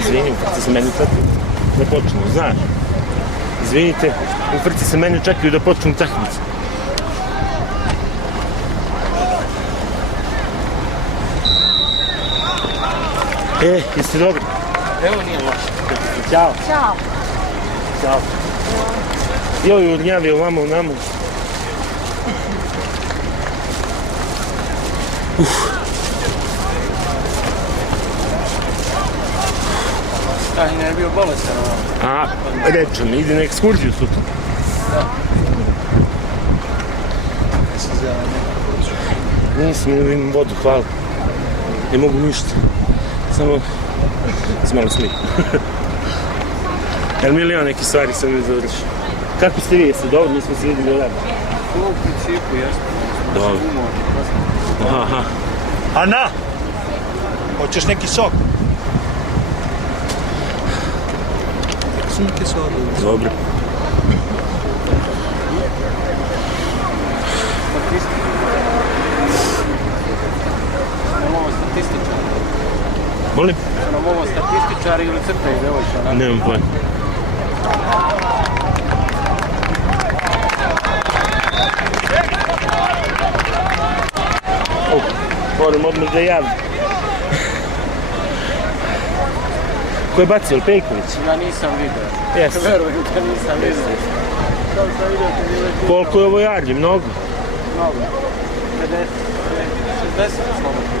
Izvini, uprti se meni čekaju da počnu, znaš. Izvinite, uprti se meni čekaju da počnu utakmicu. Jeste dobri? Evo nije loše. Ćao. Ćao. Ćao. Joj, urnjavio vamo, namo. Taj ne je bio bolestan ovo. Reče mi, ide na ekskurziju sutra. Da. Si za neko? Nisam, imam vodu, hvala. Ne mogu ništa. Samo se malo smijem. Jel milion neke stvari sam mi završio. Kako ste vi, jeste dobro? Mi smo se vidjeli odavde. U principu jesmo. Dobro. Aha. Ana! Hoćeš neki sok? Su neke soda. Dobro. Nam ovo statističari. Molim? Su nam ovo statističari ili crte iz devojčana? Nemam pojma. Moram odmah da javim. Ko je bacio, Pejković? Ja nisam vidio. Jesi. Verujem da nisam vidio. Kao sam vidio kad je već... Koliko je ovo jardi? Mnogo? Mnogo. 50, 60 slobodno.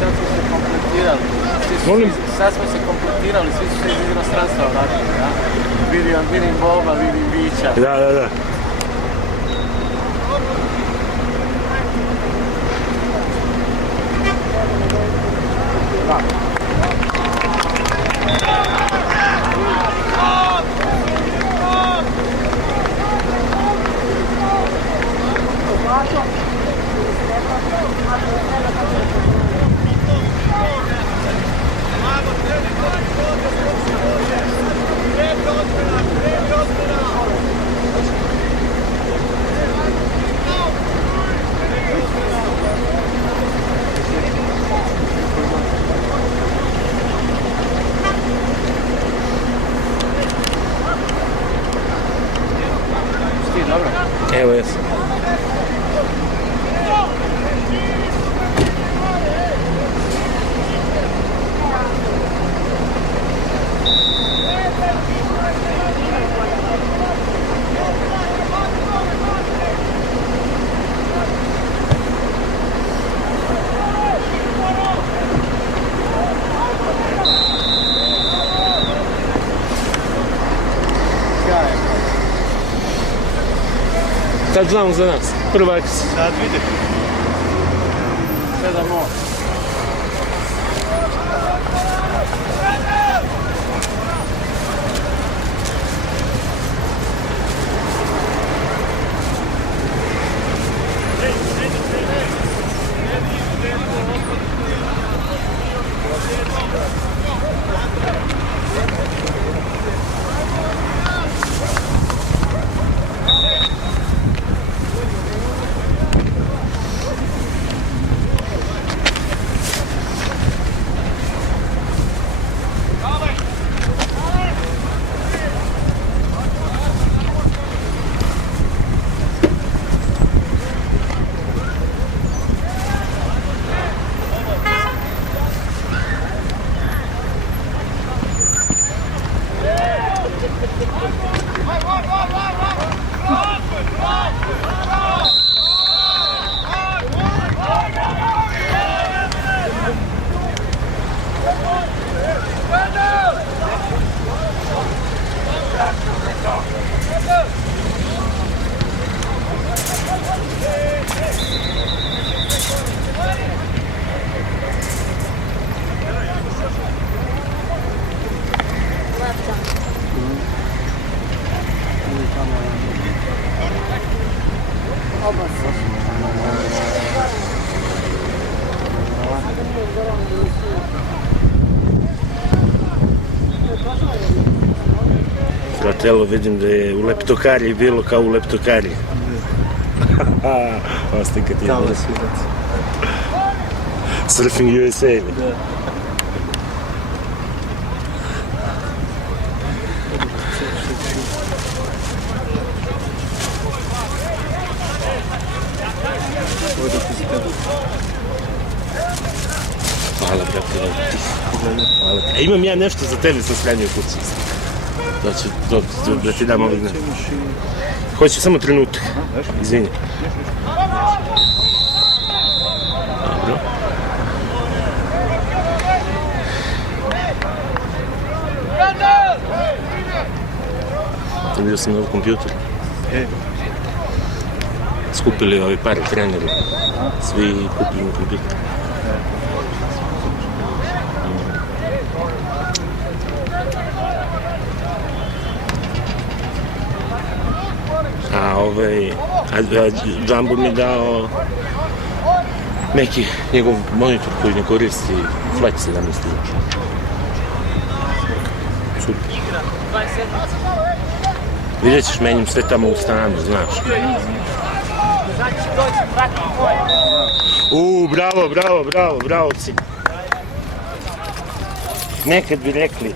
Sad smo se kompletirali. Molim? Sad smo se kompletirali, svi su se iz inostranstva vratili, ja? Vidim Boba, vidim Bića. Da. Ti, dobro? Evo jesam. Sjajan. Sad znamo za nas. Prvaki su. Sad vidi. 7-0. hotelu vidim da je u leptokariji bilo kao u leptokariji. Ova slika ti je Tamo dobro. svidac. Surfing USA ili? Da. Hvala, brate, hvala. A imam ja nešto za tebe sa sranjoj kući. Da ti dam ovih dana. Hoću samo trenutak. Izvini. Dobro. Vidio sam novi kompjuter. Skupili ovi pari treneri. Svi kupili kompjuter. A Jumbo mi dao neki njegov monitor koji ne koristi, Flex 17 inch. Super. Vidjet ćeš, menjam sve tamo u stanu, znaš. Bravo, sin. Nekad bi rekli,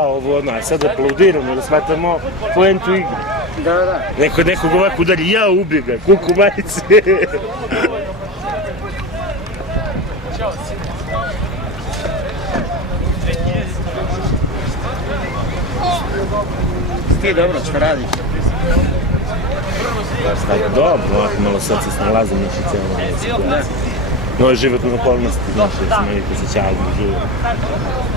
ovo ono, a sad aplaudiramo, da shvatamo poentu igre. Da. Nekog ovako udari, ubije ga, kuku majice. Ti dobro, što radiš? Dobro, ovako malo sad se snalazim, neći cijelo malo. Nove životne okolnosti, znaš, jer sam meni posjećali u život.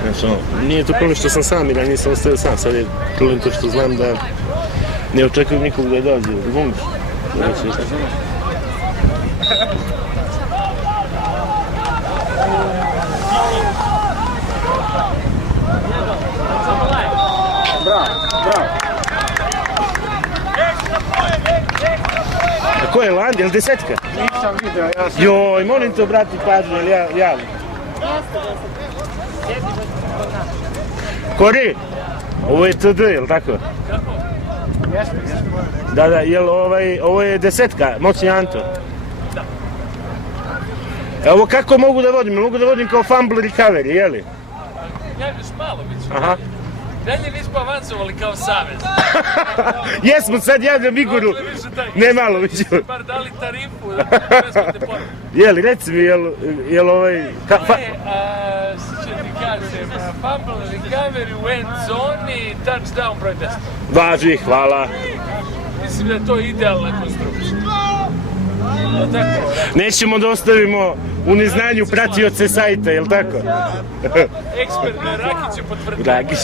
Znaš, ono, nije to problem što sam sam i da nisam ostavio sam, sad je problem to što znam da ne očekujem nikog da dođe, razumiš? Bravo. A ko je Land, je li desetka? Nisam vidio, ja sam... Joj, molim te obrati pažnju, jer ja... Kori, ovo je TD, je li tako? Jeste. Da, jel ovo je desetka, moćni Anto? Da. Ovo kako mogu da vodim? Mogu da vodim kao fumble recovery, jeli? Javiš malo, biću. Aha. Dalje nismo avancovali kao savez. Jesmo, sad javljam Igoru. Ne malo, biću. Bar dali tarifu, besplatne poruke. Jeli, reci mi, jel ovaj... Sad ću ti kažem, fumble recovery u end zoni, touchdown broj 10. Važi, hvala. Mislim da je to idealna konstrukcija. Tako, Nećemo da ostavimo u neznanju pratioce sajta, jel tako? ekspert Rakić je potvrdio. Rakić,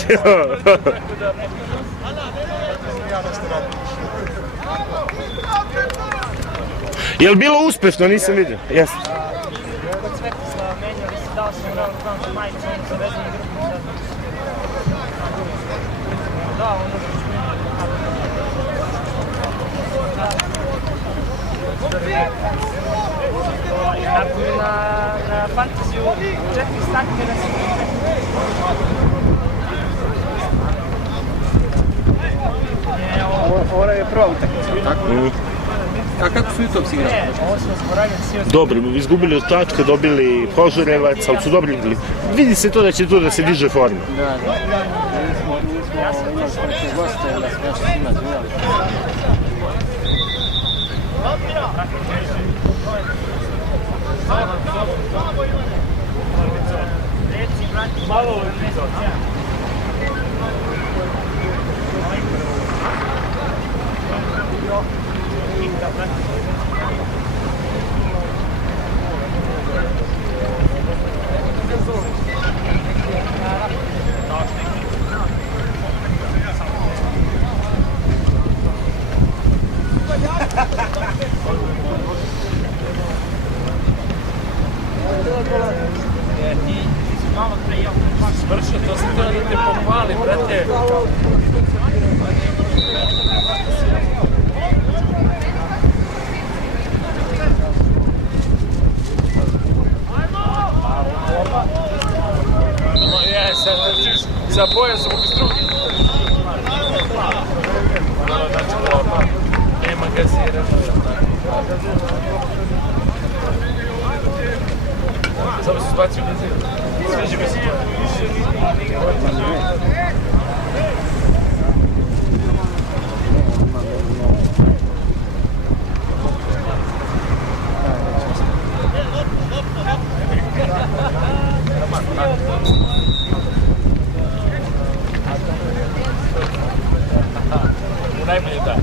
Jel bilo uspešno, nisam vidio? Jeste. Kod Svetislava menjali se, dao sam Ravno majicu, ono za vezanu grupu. Da, ono što ću na fantaziju 4 stakne na Ovo je prva utakmica, tako? A kako su jutros igrali? Ovo smo zboravljati. Dobro, izgubili od Čačka, dobili Požarevac, ali su dobro igrali. Vidi se to da će tu da se diže forma. Da. Nismo imali svoje goste, onda smo još svima zvijali. Malo ovo epizod. Svršo, to sam htio da te pohvalim, brate. Sad trčiš za pojasom u struki. Nema gazira. Samo se spacio gazira. Sviđa mi se. Najmanje da.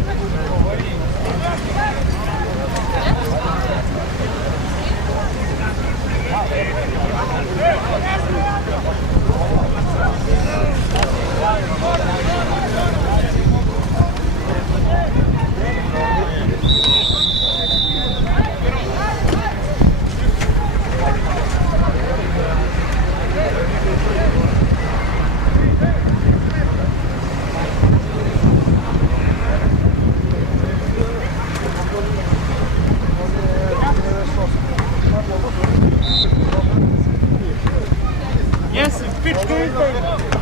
Jesam, pička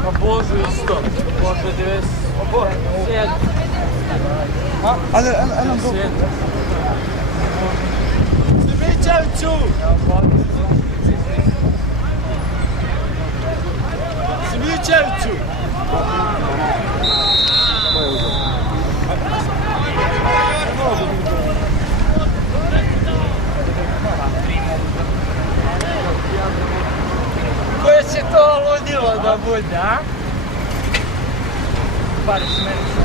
pa Bože isto. Bože 90. Sjed. Ajde nam dobro. Simićevću! Simićevću! Koje će to ludilo da bude, a? Pari s meni se.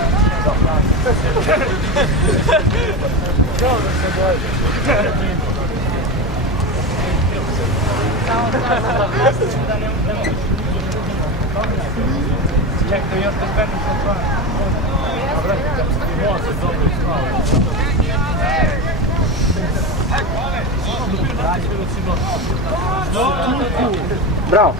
Dobro se dođe. Samo da ne može. Čekaj, još da spremno se otvara. Može dobro ispraviti. Bravo.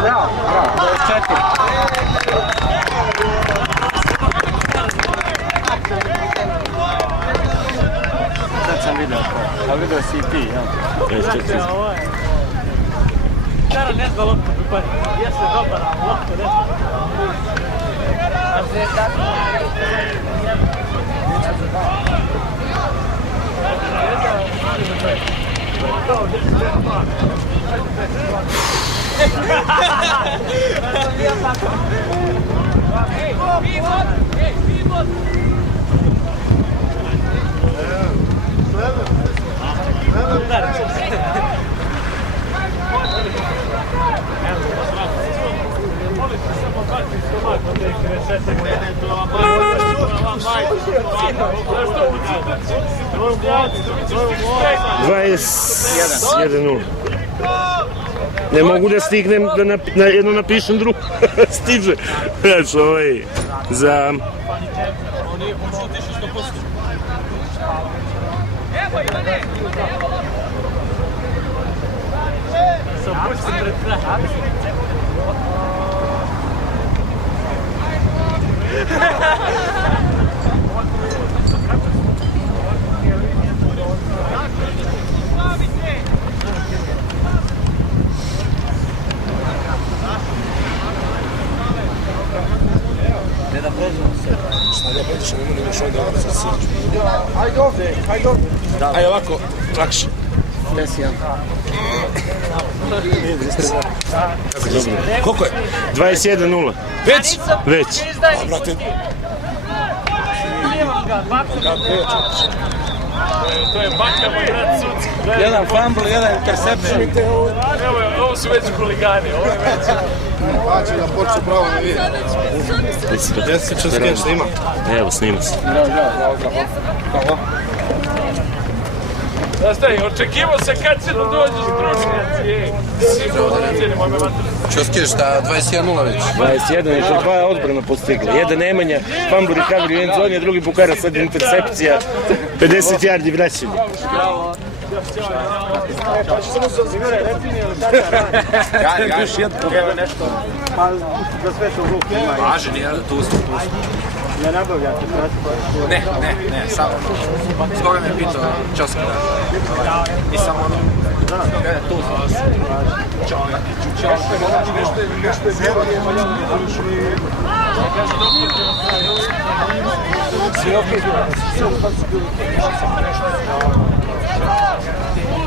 Bravo, bravo. 24. Sad sam vidio to. A vidio si i ti, jel? 24. Cara, ne zna loptu pripati. Jeste dobar, a loptu ne zna. A se tako... (21:0) Ne mogu da stignem da jedno napišem drugo. Stiže. Znači, za... Evo Ivane! Se opuštim pred kraj. Ne da pređemo se. Šta da pređeš, ne mogu još ovdje ovdje sad siđu. Ajde ovdje, ajde ovdje. Ajde ovako, lakše. Desi jedan. Koliko je? 21:0. Već? Već. Brate. To je baka moj brat sudski. Jedan fumble, jedan interception. Evo, ovo su već huligani, ovo je već... Znači da počne pravo da vidi. Jesi će skeč snima? Evo, snima se. Bravo. Da stavi, očekivo se kad će da dođeš stručnjaci. Čo skeš, da 21:0 već? 21, još je dva odbrana postigla. Jedan Nemanja, fumble recovery u end zoni, a drugi Bukara, sad intercepcija. 50 yardi vraćanje. Još jedno. Evo nešto. Pa za sve što u ruku ima. Važi, nije tu. Ne nabavljate transport? Ne, samo. Zbog me pitao čoska da. I samo ono. Kada tu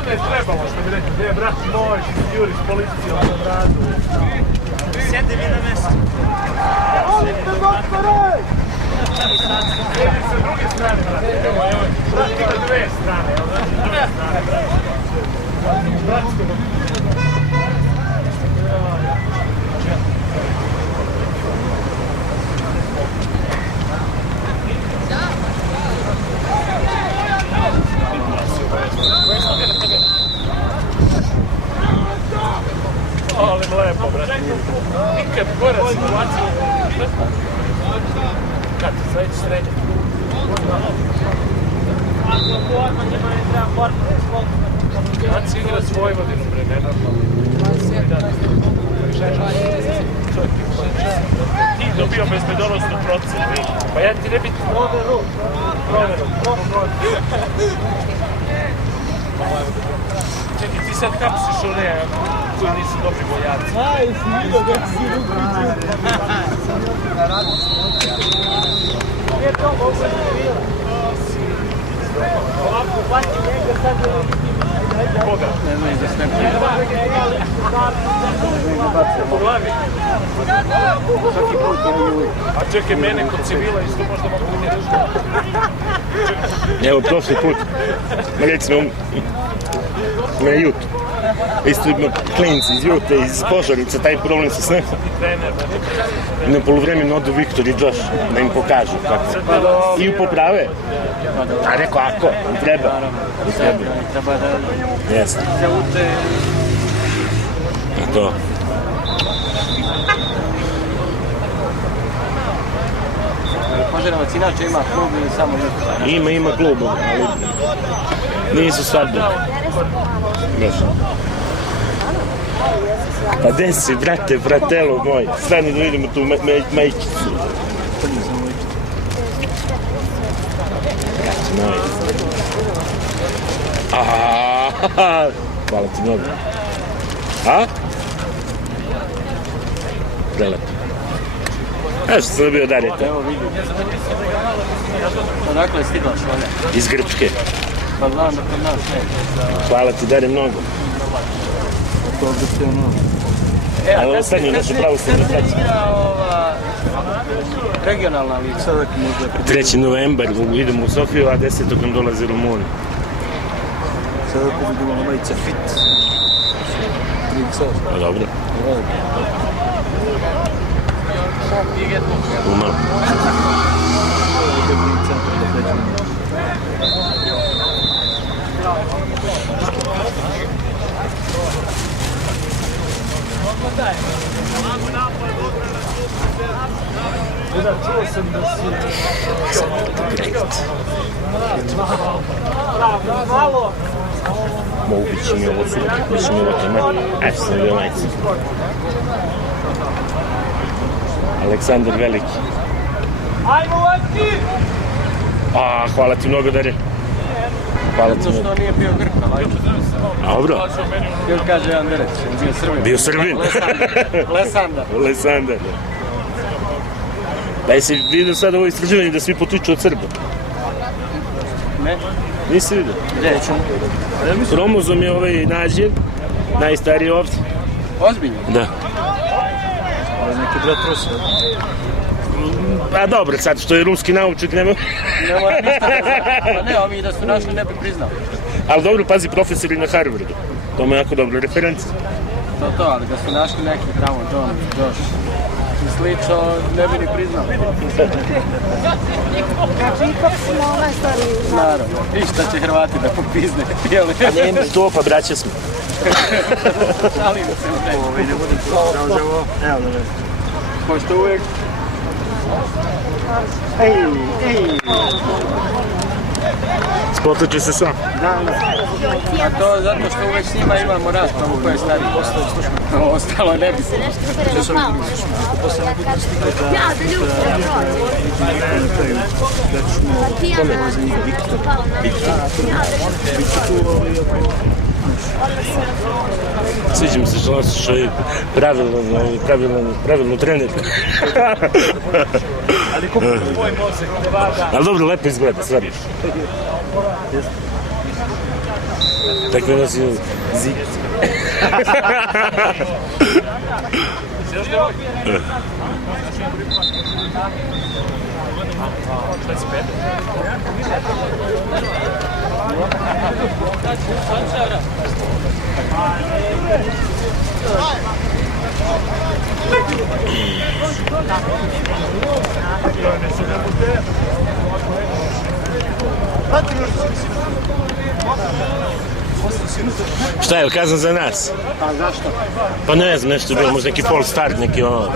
Ne trebalo što bi rekli, gdje brat moj, juri s policijom u radu. Sjedi mi na mjestu. Sjedi sa druge strane, brate. Brat ima dve strane, druge strane, bratsko. Ali lepo, brate. Nikad gora situacija. Kad se sve srednje. Kad se igra s Vojvodinom, bre, nenormalno. Ti dobio bezbedonosnu procenu. Pa ja ti ne bih proveru. Čekaj, ti sad hapsiš one koji nisu dobri vojaci. Aj, si vidio da si Nije to mogu da vira. Ovako, bati njega sad je Koga? Ne znam, da sve Po glavi. svaki put je Juri. A čekaj, mene kod civila isto možda mogu udjeti. Evo, prošli put, recimo, na Jut. Isto ima klinci iz Jute, iz Požarica, taj problem sa snehom. I na poluvremenu odu Viktor i Josh da im pokažu kako. I poprave. A rekao, ako, treba. Treba da Jeste. se uče. I to. Požarevac inače ima klub ili samo Jut? Ima klub, ali nisu svadbe. Pa gde si, brate, bratelo moj? Stani da vidimo tu majčicu. Brate moj. Hvala ti mnogo. A? Prelepo. Evo što sam dobio darjeta. Evo vidim. Odakle stigaš ovdje? Iz Grčke. Pa znam da kod nas ne. Hvala ti, Darje, mnogo. To bi se ono... Ali ostani, našu pravu se ne praći. Ova regionalna liga. Sada možda 3. novembar, idemo u Sofiju, a 10. nam dolazi Rumuni. Sada ako vidimo na majice fit. Pa dobro. Umalo. Da, čuo sam da si... Malo! Mogu biti mi ovo super, biće mi ovo tema. Evo sam bio majci. Aleksandar Veliki. Ajmo, Laki! Hvala ti mnogo, Darje. Hvala ti Zato mnogo. što nije bio Grk, ali... Dobro. Još kaže Anderec, bio Srbin. Bio Srbin. Lesandar. Lesandar. Da jesi vidio sad ovo istraživanje da svi potiču od Srba? Ne? Nisi vidio? Gdje? Kromozom je ovaj nađen, najstariji ovdje. Ozbiljno? Da. Ali neki brat Rusa. Pa dobro, sad što je ruski naučnik nema... Ne mora ništa da zna. Pa ne, ovi da su našli ne bi priznali. Ali dobro, pazi, profesori na Harvardu. To mu je jako dobra referenca. To, ali da su našli neki tamo, John, Josh i slično, ne bi ni priznali. Znači, ipak smo najstariji narod. Naravno. I šta će Hrvati da popizne, jeli? A ne to, pa braća smo. Šalim se u tebi. Ovo ne budem evo da ne. Pošto uvijek... Ej! Spotoče se sam. A to zato što uvek s njima imamo raspravu ko je stariji. Ostalo ne bi se. Sviđa mi se što je pravilno trener. Ali dobro, lepo izgleda, stvarno. Tako je nosi zik. Šta je, kazan za nas? A zašto? Pa ne znam, nešto je bilo, možda neki false start, neki ono...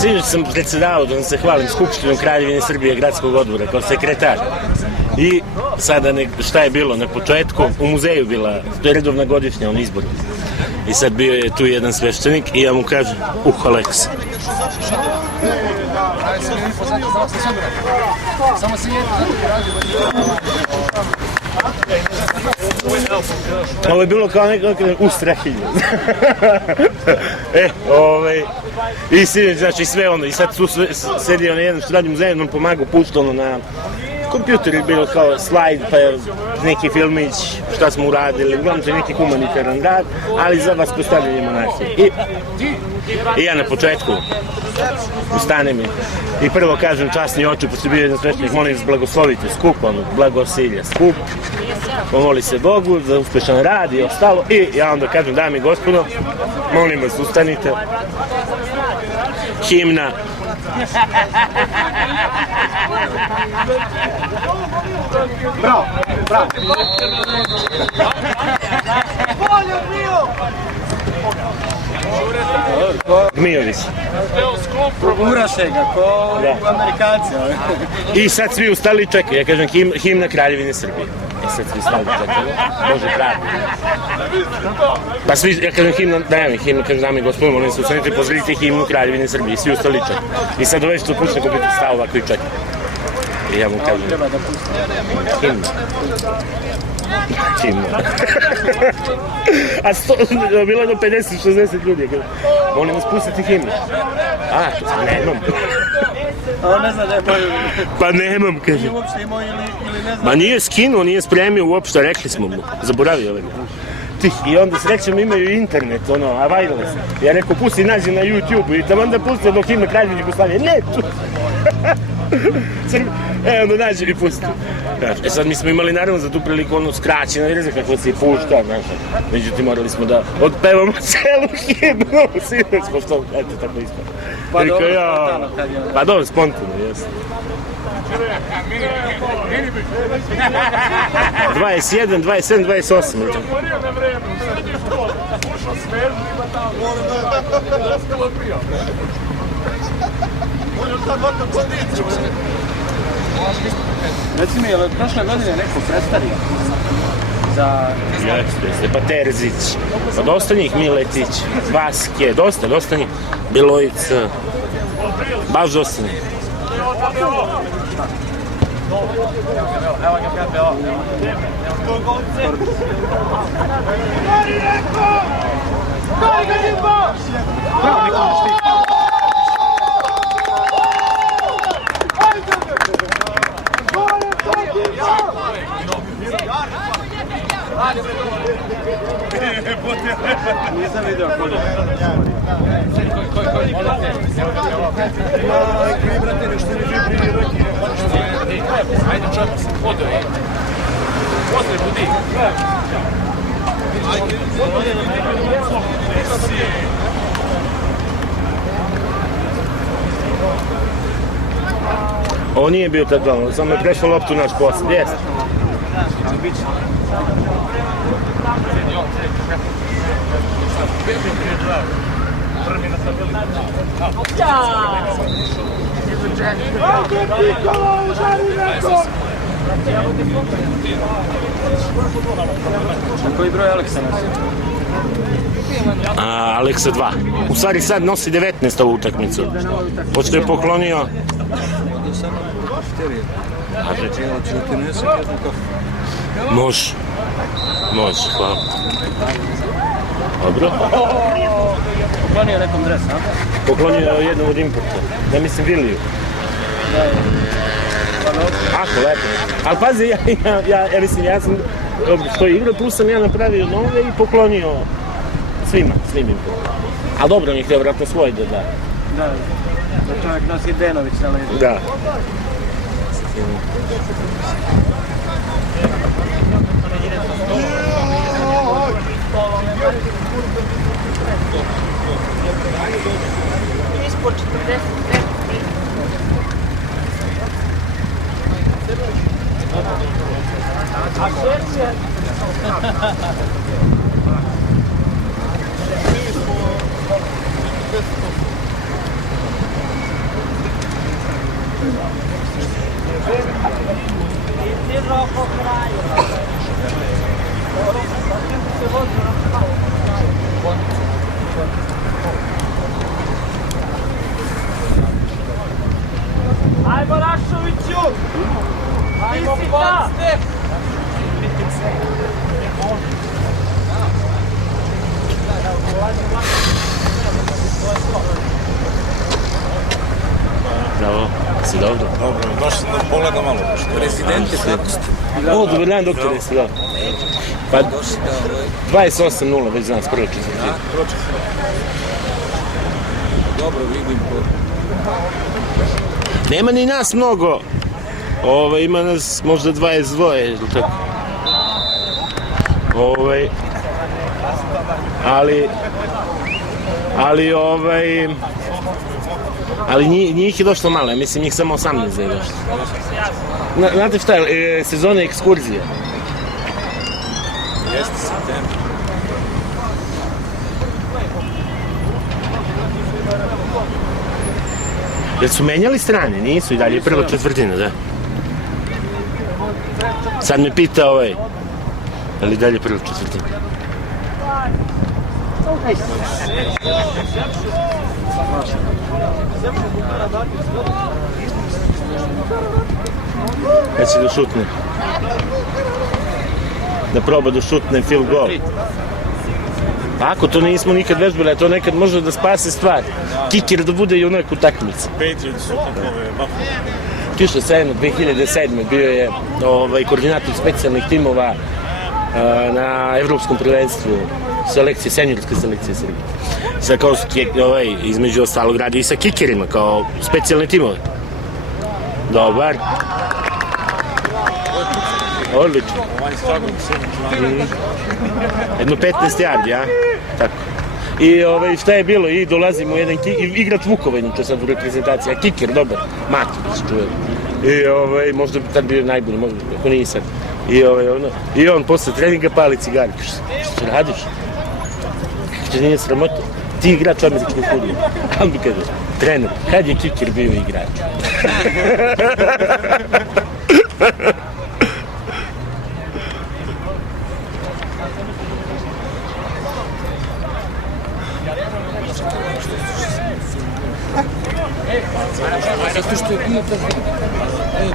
Sinoć sam predsjedavao, da vam se hvalim, Skupštinom Kraljevine Srbije gradskog odbora kao sekretar. I sada šta je bilo na početku, u muzeju bila, to je redovna godišnja, on izbor. I sad bio je tu jedan sveštenik i ja mu kažem, Aleks. Samo se Ovo je bilo kao neko ustrahinje. I sinoć, znači sve ono, i sad tu sedio na jednom što radi muzeju, nam pomagao pušta ono na kompjuter je bilo kao slajd, pa je neki filmić, šta smo uradili, uglavnom to je neki humanitaran rad, ali za vas postavljanje monarhije. I ja na početku ustanem i prvo kažem časni oče, pošto je bio jedan sveštenik, molim vas blagoslovite skup, ono, blagosilja skup, pomoli se Bogu za uspešan rad i ostalo. I ja onda kažem, dame i gospodo, molim vas ustanite, himna. Bravo, bravo. Gmijović. Uraše ga, ko u Amerikanci. I sad svi ustali i čekaju, ja kažem himna Kraljevine Srbije. I sad svi ustali i čekaju, Bože pravi. Pa svi, ja kažem himna, kažem dame i gospodine, molim se ustanite, pozdravite himnu Kraljevine Srbije. I svi ustali i čekaju. I sad ovaj što pušne ko biti stao ovako i čekaju. I ja mu kažem, himna. Himna. A bilo je do 50-60 ljudi. Molim vas pustiti himnu. A, nemam. A on ne zna da je moju... Pa nemam, kaže. Nije uopšte imao ili ne zna... Ma nije skinuo, nije spremio uopšte, rekli smo mu. Zaboravio ovaj. I onda srećemo imaju internet, ono, a wireless. Ja rekao, pusti nađi na YouTube i tamo onda pusti dok himna Kraljevine Jugoslavije. Ne, tu! Onda nađe i pusti. E sad mi smo imali naravno za tu priliku ono skraćeno, jer kako se i pušta, znaš. Međutim, morali smo da odpevamo celu himnu, sinoć, pošto, eto, tako isto. Pa dobro, spontano kad je... Pa dobro, spontano, jesno. 21, 27, 28. Reci mi, je li prošle godine neko predstavio za... Jeste, pa Terzić, pa dosta njih, Miletić, Vaske, dosta njih, Belojica, baš dosta njih. Nisam vidio kod je. Ajde čovjek se hodao je. Pozdrav budi. Ovo nije bio tako, samo je prešao loptu naš posljed, jest. Koji broj Aleksa nosi? Aleksa 2. U stvari sad nosi 19 ovu utakmicu. Pošto je poklonio... Može. Može, hvala. Dobro. Poklonio nekom dres, a? Poklonio jednom od importa. Da mislim Viliju. Ako, lepo. Ali pazi, ja mislim, ja sam, što je igra, tu sam ja napravio nove i poklonio svim importom. Ali dobro, on je htio vratno svoj da da. Da, da čovjek nosi Denović na leđu. Da. Ispod 40. Ajmo Rašoviću! Ajmo Poste! Bravo, si dobro? Dobro, baš sam da pogledam malo. Prezidente, kako ste? O, dobar dan, doktore, si dobro. Pa, 28-0 već za nas, prvo četvrtine. Dobro, vidim. Nema ni nas mnogo. Ima nas možda 22, ili tako. Ali njih je došlo malo, ja mislim njih samo 18 je došlo. Znate šta je, sezona ekskurzije. Jeste september. Jer su menjali strane, nisu i dalje prva četvrtina, da. Sad me pita da li dalje prva četvrtina. Kad će da šutne? Da proba da šutne field goal. Ako to nismo nikad vežbali, a to nekad može da spase stvar. Kiker da bude i onak utakmica. Patriots su takove Buffalo. Tišo Sajeno 2007. bio je koordinator specijalnih timova na evropskom prvenstvu selekcije, seniorske selekcije Srbije. Sad kao između ostalog radi i sa kikerima kao specijalne timove. Dobar. Odlično. Jedno 15 yardi, ja? Tako. I šta je bilo? I dolazimo u jedan igrač Vukova, inače sad u reprezentaciji, a kiker, dobar, Matović, čuje. I možda bi tad bio najbolji, možda, ako nije sad. I on posle treninga pali cigaru. Što radiš? Što nije sramota? Ti igrač američkog fudbala. A on bi kaže, trener, kad je kiker bio igrač? Zato što je bio tako.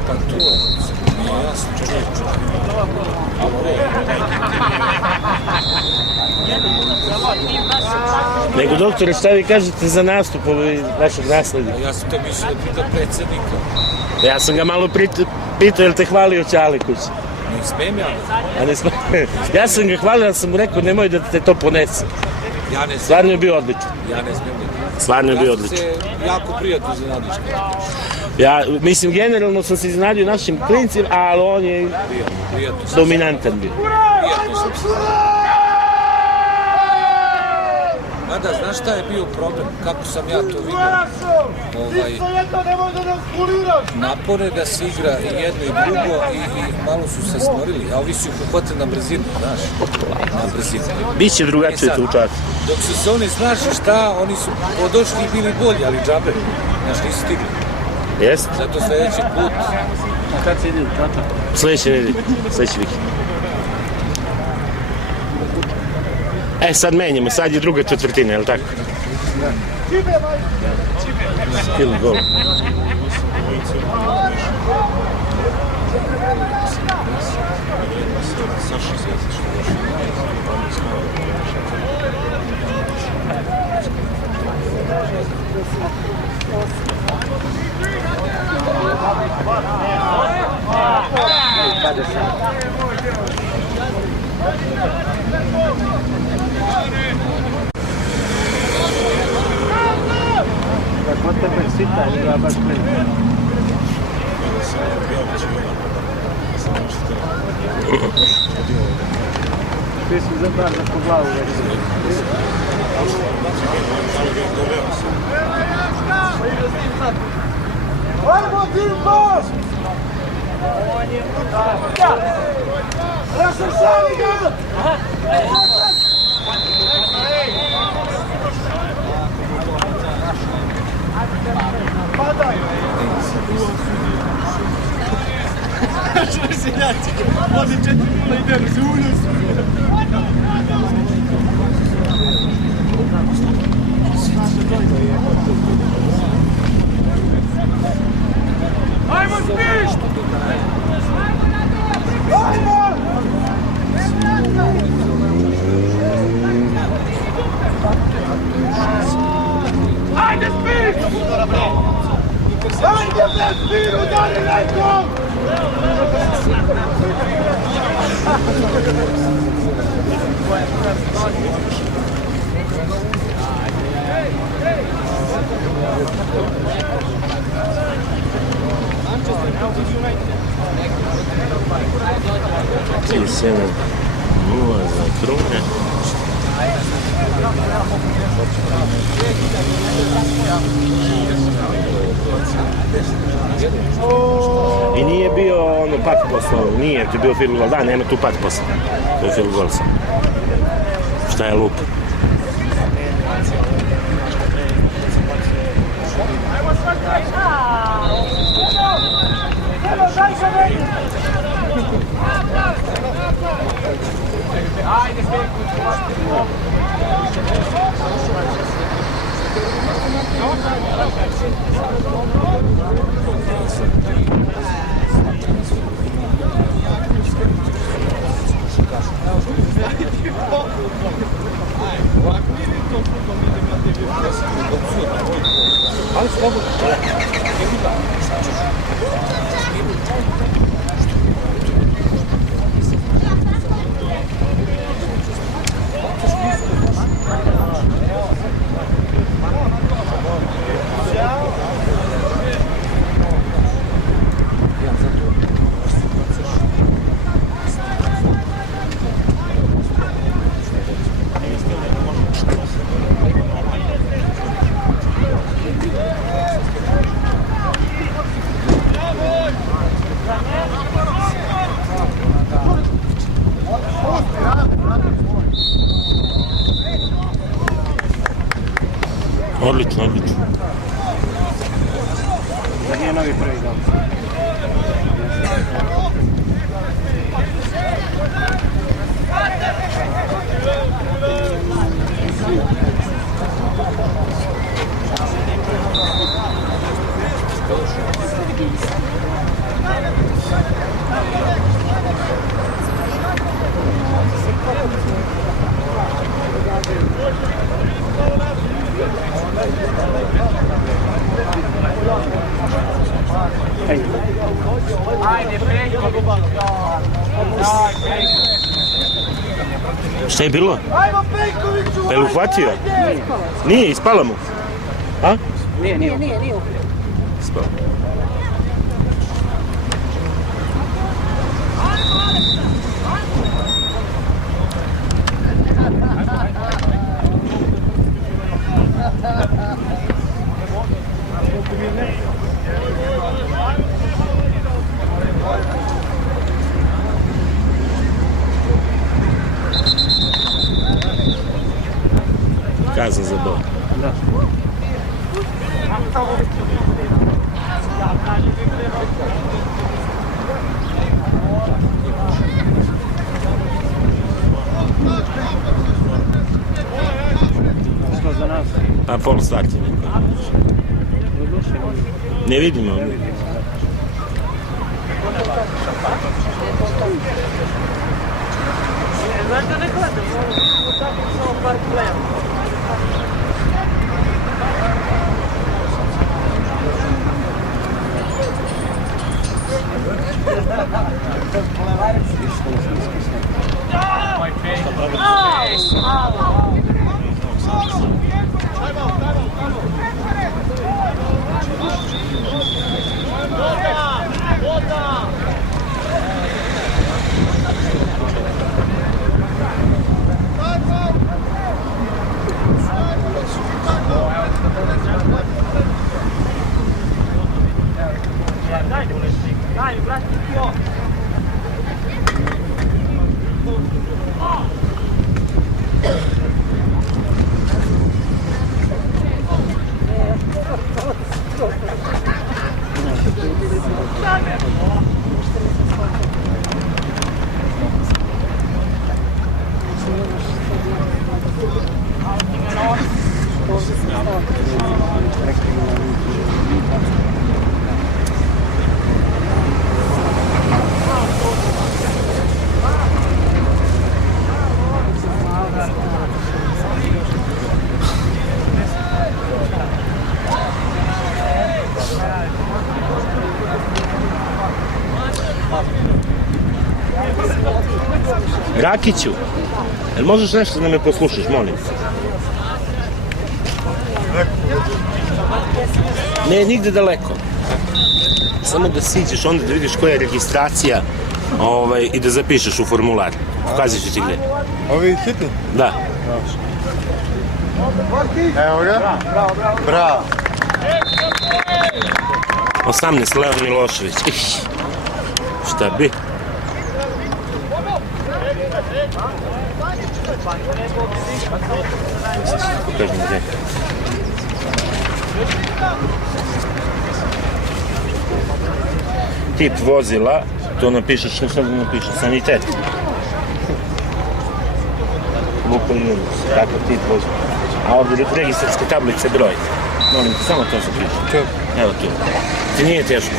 Pa to nije jasno, čovječe. Nego, doktore, šta vi kažete za nastup vašeg naslednika? Ja sam te mislio da pita predsjednika. Ja sam ga malo pitao, jel te hvalio Ćale kući? Ne smijem ja. Ja sam ga hvalio, ali sam mu rekao, nemoj da te to ponese. Ja ne Stvarno je bio odličan. Ja ne smijem da. Stvarno je bio odličan. Ja sam se jako prijatno iznenadiš. Ja, mislim, generalno sam se iznenadio našim klincima, ali on je dominantan bio. Prijatno sam se. Mada, znaš šta je bio problem? Kako sam ja to vidio? Napore da se igra i jedno i drugo i malo su se smorili, a ovi su ih uhvatili na brzinu, znaš, na brzinu. Biće drugačije to u času. Dok su se oni snašli šta, oni su podošli i bili bolji, ali džabe, znaš, nisu stigli. Jeste? Zato sljedeći put A kad se ide u Čačak? Sljedeći vikend. Sad menjamo, sad je druga četvrtina, je li tako? Field goal. Kod tebe sita ili da baš klin? Ti si zabar za po glavu već. Ajmo, Dimbo! Rasršali ga! Padaj! Što se jaci? Vodi 4-0 idem za unos. Ajmo spiš! Ajmo! Ajde spiš! Ajde bez spiš, udari nekom! Tri 7-0 za Krune. I nije bio ono pat posao, nije to bio field goal, da, nema tu pat posao, to je field goal sam. Šta je lup? Odlično, odlično. Da nije novi prvi dan. Ajde, preko. Šta je bilo? Ajmo Pejkoviću! Pa je li uhvatio? Nije, ispala mu. A? Nije. Ispala. Kazan za bod. Da. A pol sat je neko. Ne vidimo. Znaš da ne gledam, ovo tako samo par plema. Daj, brati, jo. Rakiću, jel možeš nešto da me poslušaš, molim? Ne, nigde daleko. Samo da siđeš, onda da vidiš koja je registracija i da zapišeš u formular. Pokazat ću ti gde. Ovi hitni? Da. Evo ga. Bravo. 18, Leon Milošević. Šta bi? Pokažem gdje. Tip vozila, to napišeš, što da napišeš, sanitet. Luka Jurus, takav tip vozila. A ovdje registarske tablice broj. Molim te, samo to zapiši. Evo tu. Ti nije teško.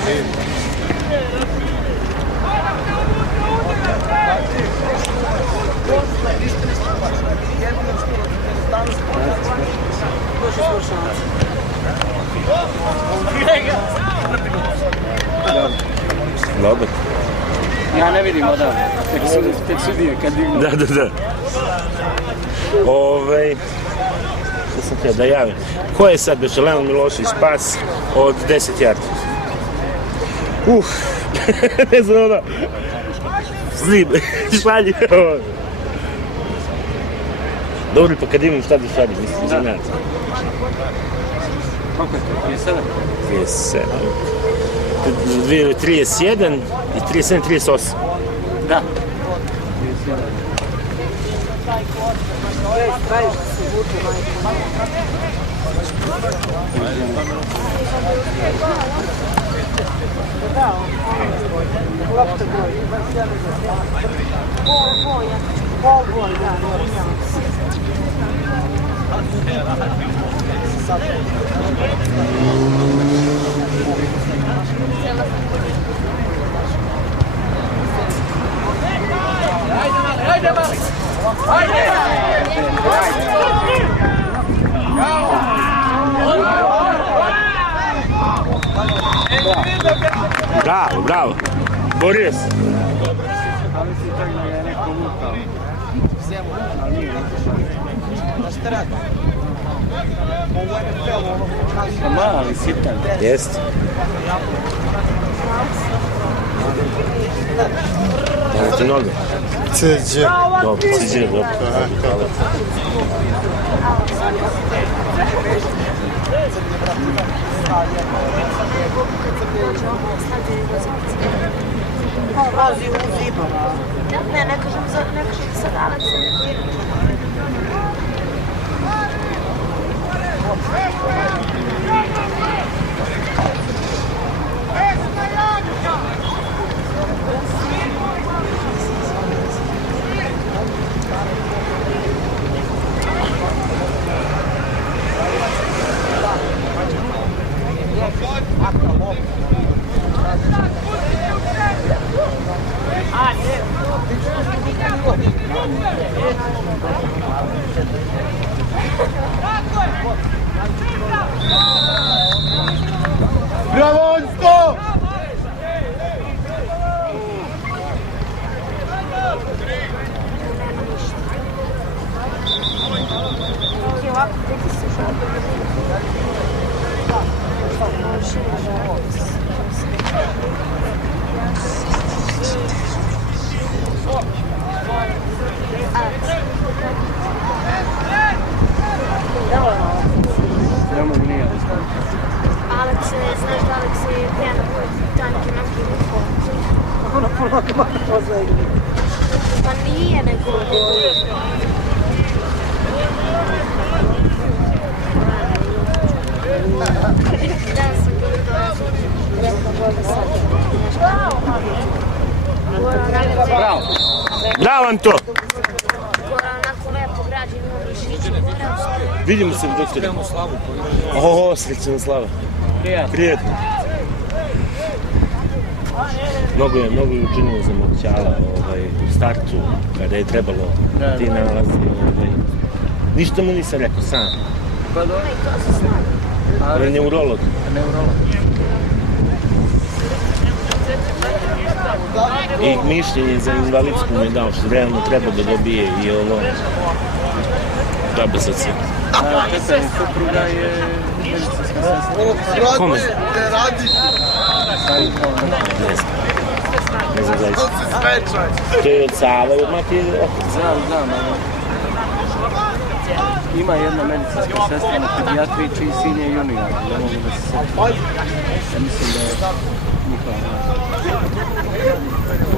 Dobro. Ja ne vidim odavde, tek sudije kad dignu. Da. Što sam htio da javim. Ko je sad beše Leon Milošević pas od 10 jardi? Ne znam ono. Zlim, šalji. Dobro, pa kad imam šta da šalji, mislim, zanat. Koliko je to? 37? 37. 31 i 37, 38. Da. Bravo. Borio se. Ali si čak da ga je neko lutao. Ali nije. Šta radi? Mali, sitan. Jeste. Ovo ti noge. Ceđe. Dobro, ciđe, dobro. Pazi u zibu. Ne kažem za danas. Bravo, Onsko! Ovako, vidi se Aleks, znaš da Aleks je pijena tanke noge u ono polako poznaje. Pa nije nego... Bravo! Bravo, Anto! Onako lepo građen u Mišiću. Vidimo se, doktore. O, srećna slava. Prijetno. Mnogo je učinilo za Moćala u startu, kada je trebalo ti nalazi. Ništa mu nisam rekao, sam. Pa dobro. On je neurolog. I mišljenje za invalidsku mi je dao što realno treba da dobije i ovo. Džabe sad se. Petar, supruga je medicinska sestra. Kome? Ne radi. Ne znam zaista. To je od Sava i od Mati je otac. Znam, ima jedna medicinska sestra na pedijatriji čiji sin je junior. Ne mogu da se sjetim. Ja mislim da je njihova.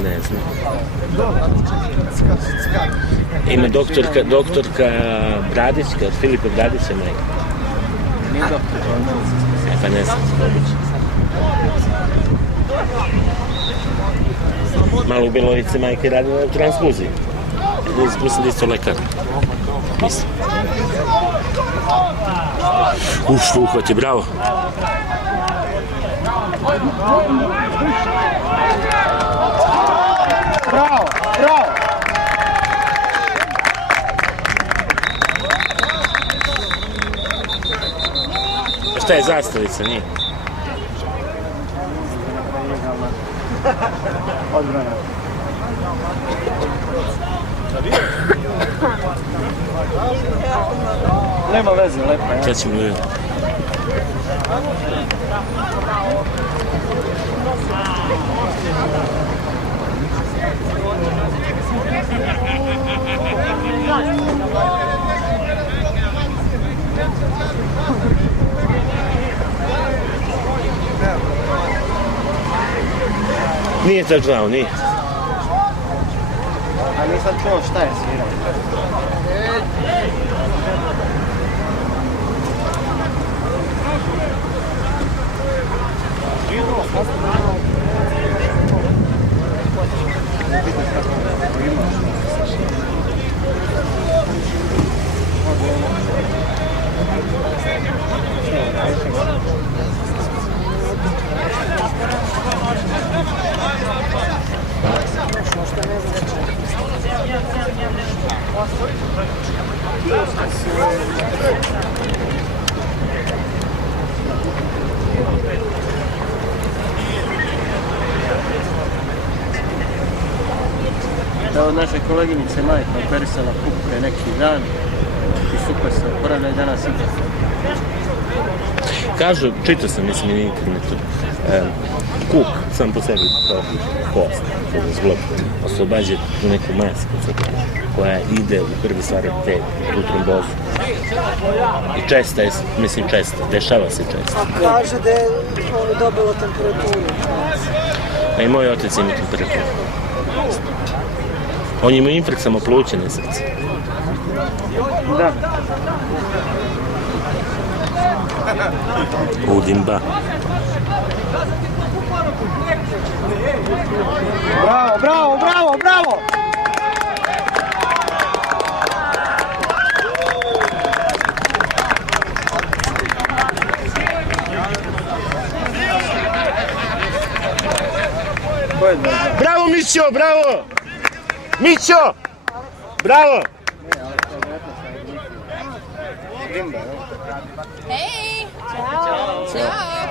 Ne znam. Ima doktorka Bradićka, od Filipa Bradića majka. Nije doktor, to je medicinska sestra. Pa ne znam, malo u Belovice majka je radila u transfuziji. Mislim da je isto lekar. Mislim. Uhvat je, bravo. Bravo! Šta je zastavica, nije? Odbrana. Nema veze, lepa je. Kad ćemo vidjeti? Nije touchdown, nije. A nisam čuo šta je svirao. Da, od naše koleginice majka operisala kuk pre neki dan i super se oporavlja i danas igra. Kažu, čitao sam, mislim, na internetu, kuk sam po sebi kao kost, zglob, oslobađa tu neku masku, koja ide u prvi stvari tu trombozu. I česta je, mislim česta, dešava se česta. A kaže da je dobilo temperaturu. A i moj otac ima temperaturu. On ima infarkt samopluća na srce. Da. Udimba. Bravo! Bravo, Mićo, bravo! Mićo! Bravo! Hej! Ćao!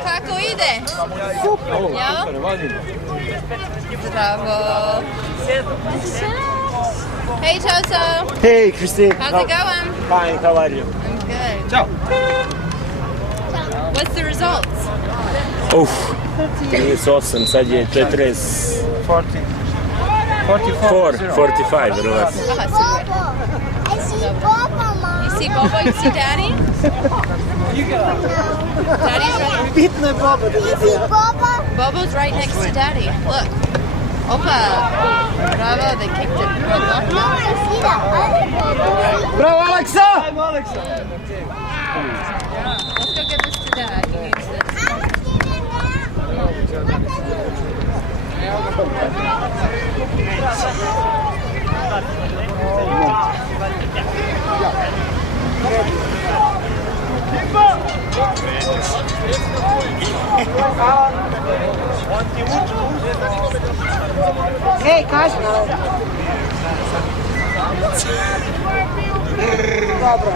Kako ide? Super! Ja? Bravo! Hey, Toto! Hey, Christine. How's it going? Fine, how are you? I'm good. Ciao. What's the results? 38, sad je 40... 45, vjerovatno. Aha, super. I see Bobo, Mom. You see Bobo? You see Daddy? Daddy's right. Bitno je Bobo da You see Bobo? Bobo's right next to Daddy. Look. Opa! Bravo, they kicked it good. Look. No, I see the other Bobo. Bravo, Aleksa! Let's go give this to Dad. He needs this. Ej, kaži na ovo. Dobro.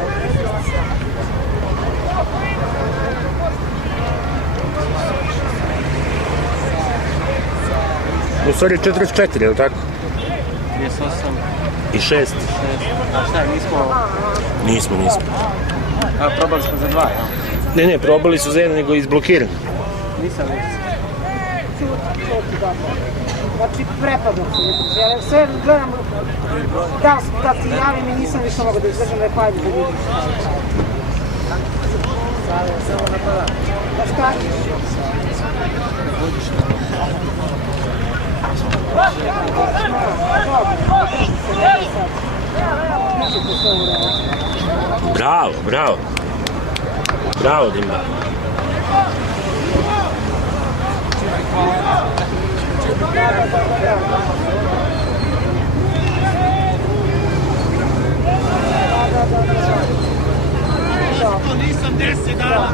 U stvari 44, je li tako? 38, I 6. 6. A šta, nismo... Nismo. A, probali smo za 2, ja? Ne, probali su za jedan, nego izblokiran. Nisam vidio. Znači, prepadno sam jutros. Ja sve gledam, da, kad ti javim i nisam više mogu da izdržam, rekao, ajde da vidim. Samo napada. Da šta? Bravo, Dimba. Nisam 10 dana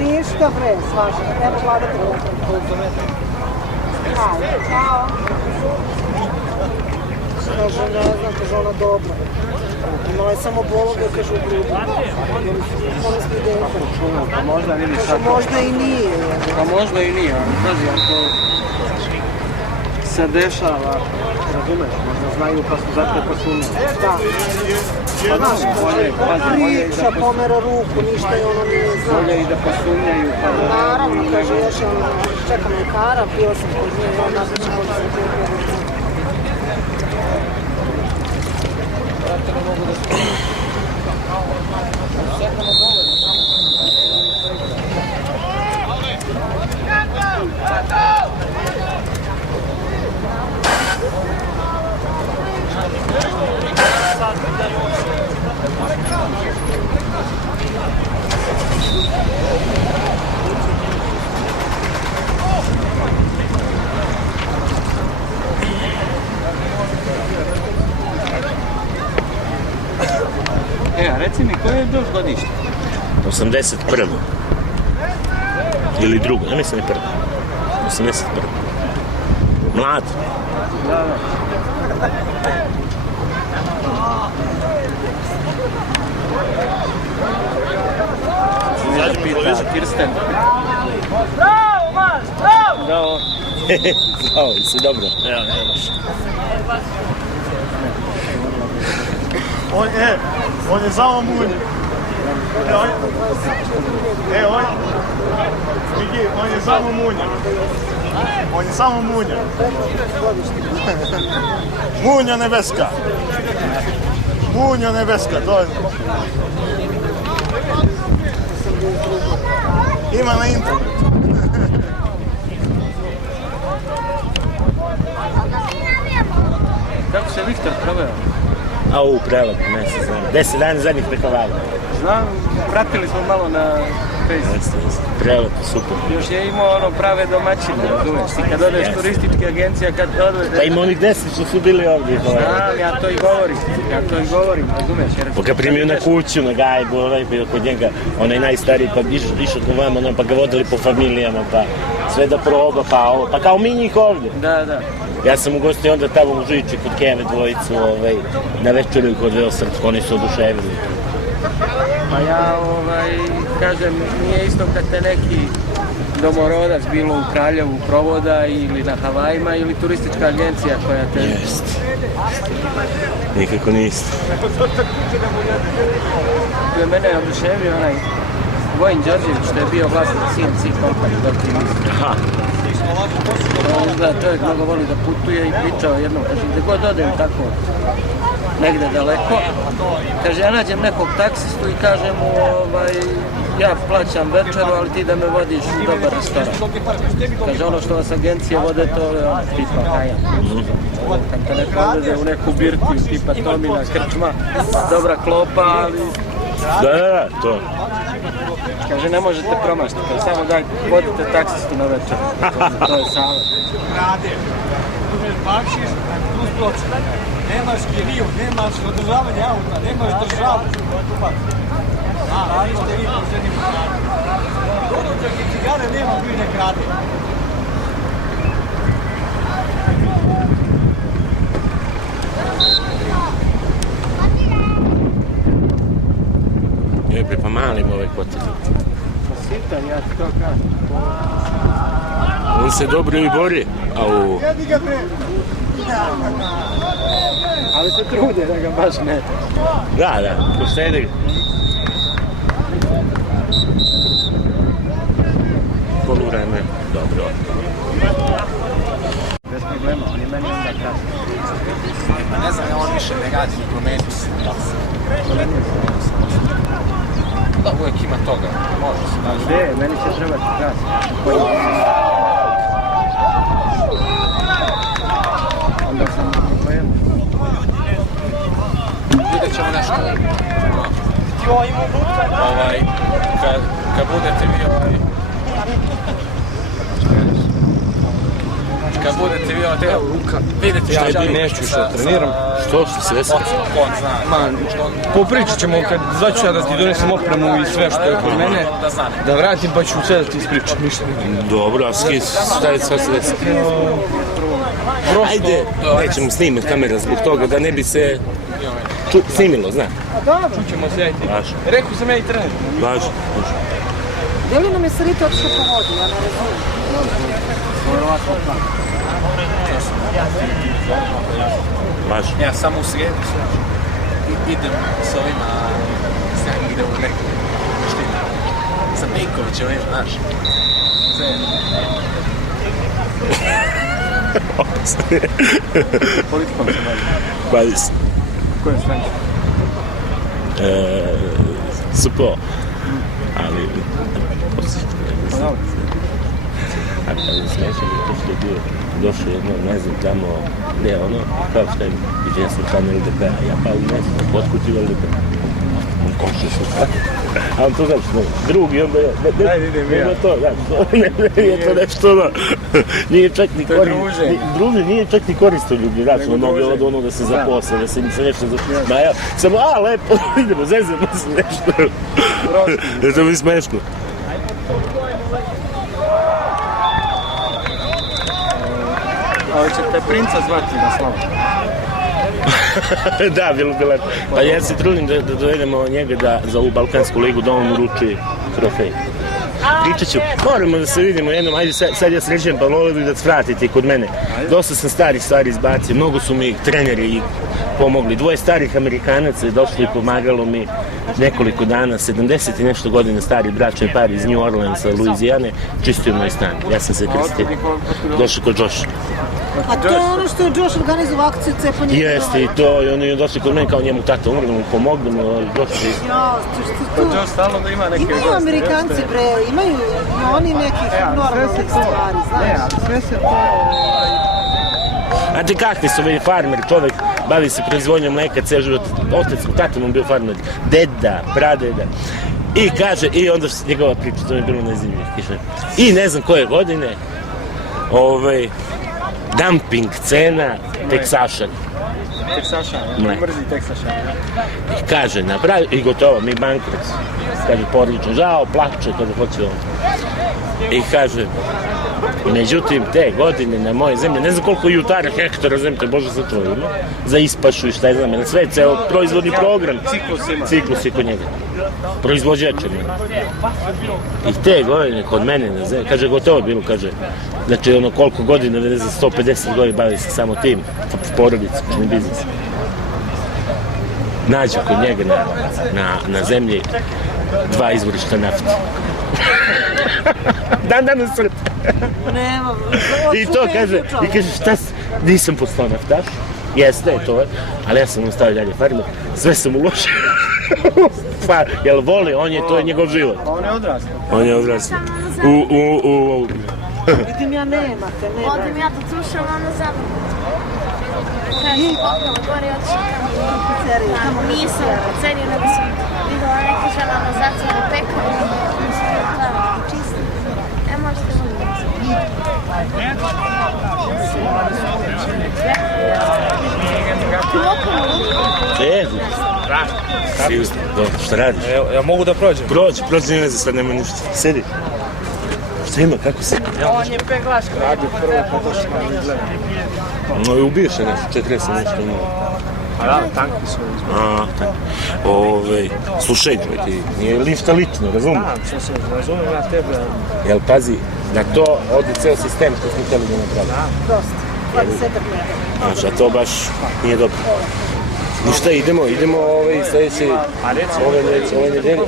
ništa bre, slažem, nema vladati ajde, čao. Kaže, ne znam, kaže ona dobra. Imala je samo bologa, kaže u grudu. Moram smo dete. Pa možda vidiš Kaže, možda i nije. Pa možda i nije, ali pazi, ako se dešava, razumeš, možda znaju pa su zato posumnjeni. Da. Pa znaš, kaže, priča, pomera ruku, ništa je ono nije znao. Bolje i da posumnjaju, pa da... Naravno, kaže, još je ono, čekam lekara, pio sam kod nje, on napiče kod se pio. A reci mi, koje je još godište? 81. Ili drugo, ja mislim je prvo. 81. Mlad. Da. Sad pita, Kirsten. Bravo, Maš, bravo! Bravo. Bravo, si dobro. Evo, ne baš. On je samo munja. On je samo munja. On je samo munja. Munja nebeska. Munja nebeska, to je. Ima na internetu. Kako se Viktor proveo? A u prelep, mjesec dana. 10 dana zadnjih preko valja. Znam, pratili smo malo na Facebook. Prelep, super. Još je imao ono prave domaćine, razumiješ? I kad odeš turističke agencije, kad odvede... Pa ima onih 10 što su bili ovdje. Znam, ja to i govorim, razumiješ? Pa ga primio na kuću, na gajbu, bio kod njega, onaj najstariji, pa išao kod vama, pa ga vodili po familijama, pa sve da proba, pa kao mi njih ovdje. Da. Ja sam ugostio onda tamo u Žiči kod Keve dvojicu, na večeru ih odveo Srpsko, oni su oduševili. Pa ja, kažem, nije isto kad te neki domorodac bilo u Kraljevu provoda ili na Havajima ili turistička agencija koja te... Jest. Nikako niste. Mene je oduševio onaj Vojin Đorđević što je bio vlasnik CNC Company, dok ti misli. Aha. Čovjek mnogo voli da putuje i pričao jednom, kaže, gdje god odem tako negde daleko, kaže, ja nađem nekog taksistu i kažem mu, ja plaćam večeru, ali ti da me vodiš u dobar restoran. Kaže, ono što vas agencije vode, to je ono, tipa Hajan. Kad te neko odvede u neku birtiju, tipa Tomina, krčma, dobra klopa, ali... Da, to. Kaže, ne možete promašiti, samo da vodite taksistu na večer. To je savjet. Bakšiš, plus ploče. Nemaš kiriju, nemaš održavanje auta, nemaš državu. Ali ste vi posljednji krade. Dođak i cigare nema, vi ne krade. Jebe, pa malim ovaj kotić. Pa sitan, ja ti to kažem. On se dobro i bori, ali se trude da ga baš ne. Da, poštede ga. Poluvreme, dobro. Bez problema, on je meni onda krasno. Ne znam, on više ne radi, promenio se. Da, uvijek ima toga, može se naći. Gdje, meni će trebati krasno. Onda sam problem. Vidjet ćemo nešto. Kad budete vi kad budete vi vidite Ja neću što treniram. Što se desilo? Popričat ćemo kad zvaću ja da ti donesem opremu i sve što je kod mene, da vratim pa ću sve da ti ispričam, ništa ne. Dobro, a šta je sve se desilo? Ajde, nećemo snimati kamera zbog toga da ne bi se snimilo, zna. Čućemo se, ajde. Rekao sam ja i trener. Važno. Je li nam je Sarita otišao po vodi, ja ne razumijem. Važno. Ja samo u srijedu idem s ovima, idem u neku štinu. Sa Pejkovićem, znaš. Politikom se bavi. Bavi se. Koje stranke? Super. Ali... A kada je smešan, to što je bio došao jedno, ne znam, tamo, gdje ono, kao što je, i ja sam član LDP-a, ja pa ne znam, potkućiv LDP-a. On košao su tako. A on to znaš, drugi, onda je, nema to, znaš, nije to nešto, ono, nije čak ni drugi, nije čak ni koristoljublje, znaš, mnogi od ono da se zaposle, da se nešto zaposle, ma ja, samo, lepo, idemo, zezamo se nešto, to mi smešno. Ali će te princa zvati na slavu. Da, bilo bi lepo. Pa ja se trudim da dovedemo njega za ovu Balkansku ligu, da on uruči trofej. Pričat ću, moramo da se vidimo jednom, ajde sad ja srećem, pa volio bih da svratite kod mene. Dosta sam starih stvari izbacio, mnogo su mi treneri pomogli. 2 starih Amerikanaca je došlo i pomagalo mi nekoliko dana, 70 i nešto godina stari bračni par iz New Orleansa, Louisijane, čistio moj stan. Ja sam se krstio. Došao kod Joša. A to je ono što je Josh organizovao akciju cepanja? Jeste i to, i oni je došli kod mene kao njemu tata umro, da mu pomognemo, došli. Josh stalno da ima neke... Imaju Amerikanci, bre, imaju oni nekih normalnih stvari, znaš. Ne, ali sve se to... A te kakvi su ovi farmeri, čovjek bavi se proizvodnjom mlijeka ceo život, otac, tata mu bio farmer, deda, pradeda. I kaže, i onda njegova priča, to mi je bilo nezimljivo, i ne znam koje godine, dumping cena teksašan. Teksašan, mrzi teksašan. I kaže, napravi, i gotovo, mi bankrot. Kaže, porodično, žao, plače kada hoće ovo. I kaže, međutim, te godine na moje zemlje, ne znam koliko jutara, hektara zemlje, Bože sa to ima, za ispašu i šta je znam, na sve, ceo proizvodni program. Ciklus je kod njega. Proizvođač je njega. I te godine kod mene na zemlji, kaže, gotovo bilo, kaže, znači ono koliko godina, vede za 150 godina bavi se samo tim, porodicu, biznis. Nađu kod njega na zemlji 2 izvorišta nafte. Dan u Srbiji. I to kaže, šta nisam postao naftaš, jeste je to, ali ja sam ostavio dalje farmer, sve sam uložio. Pa, jel voli, to je njegov život. On je odrastao. Vidim ja nemate. Odim ja da slušam ono zapravo. Kaže, okolo gore otišao tamo. Nisam u pizzeriju, nego sam videla neka žena na zacenu pekaru. Čisto. Možete šta radiš? Ja mogu da prođem? Prođi, ne znam, sad nema ništa. Sedi. Šta ima, kako si? On je peglaš koji radi prvo, pa to što ne gleda. No i ubiješ se nešto, 40 nešto ima. A da, tanki su izbog. Slušaj, nije lišta lično, razumiješ? Da, što se razumijem ja tebe. Jel, pazi, da to ode ceo sistem što smo htjeli da napravimo. Dosta, 20 metara. Znači, a to baš nije dobro. Ništa, idemo sljedeće, ove nedelje.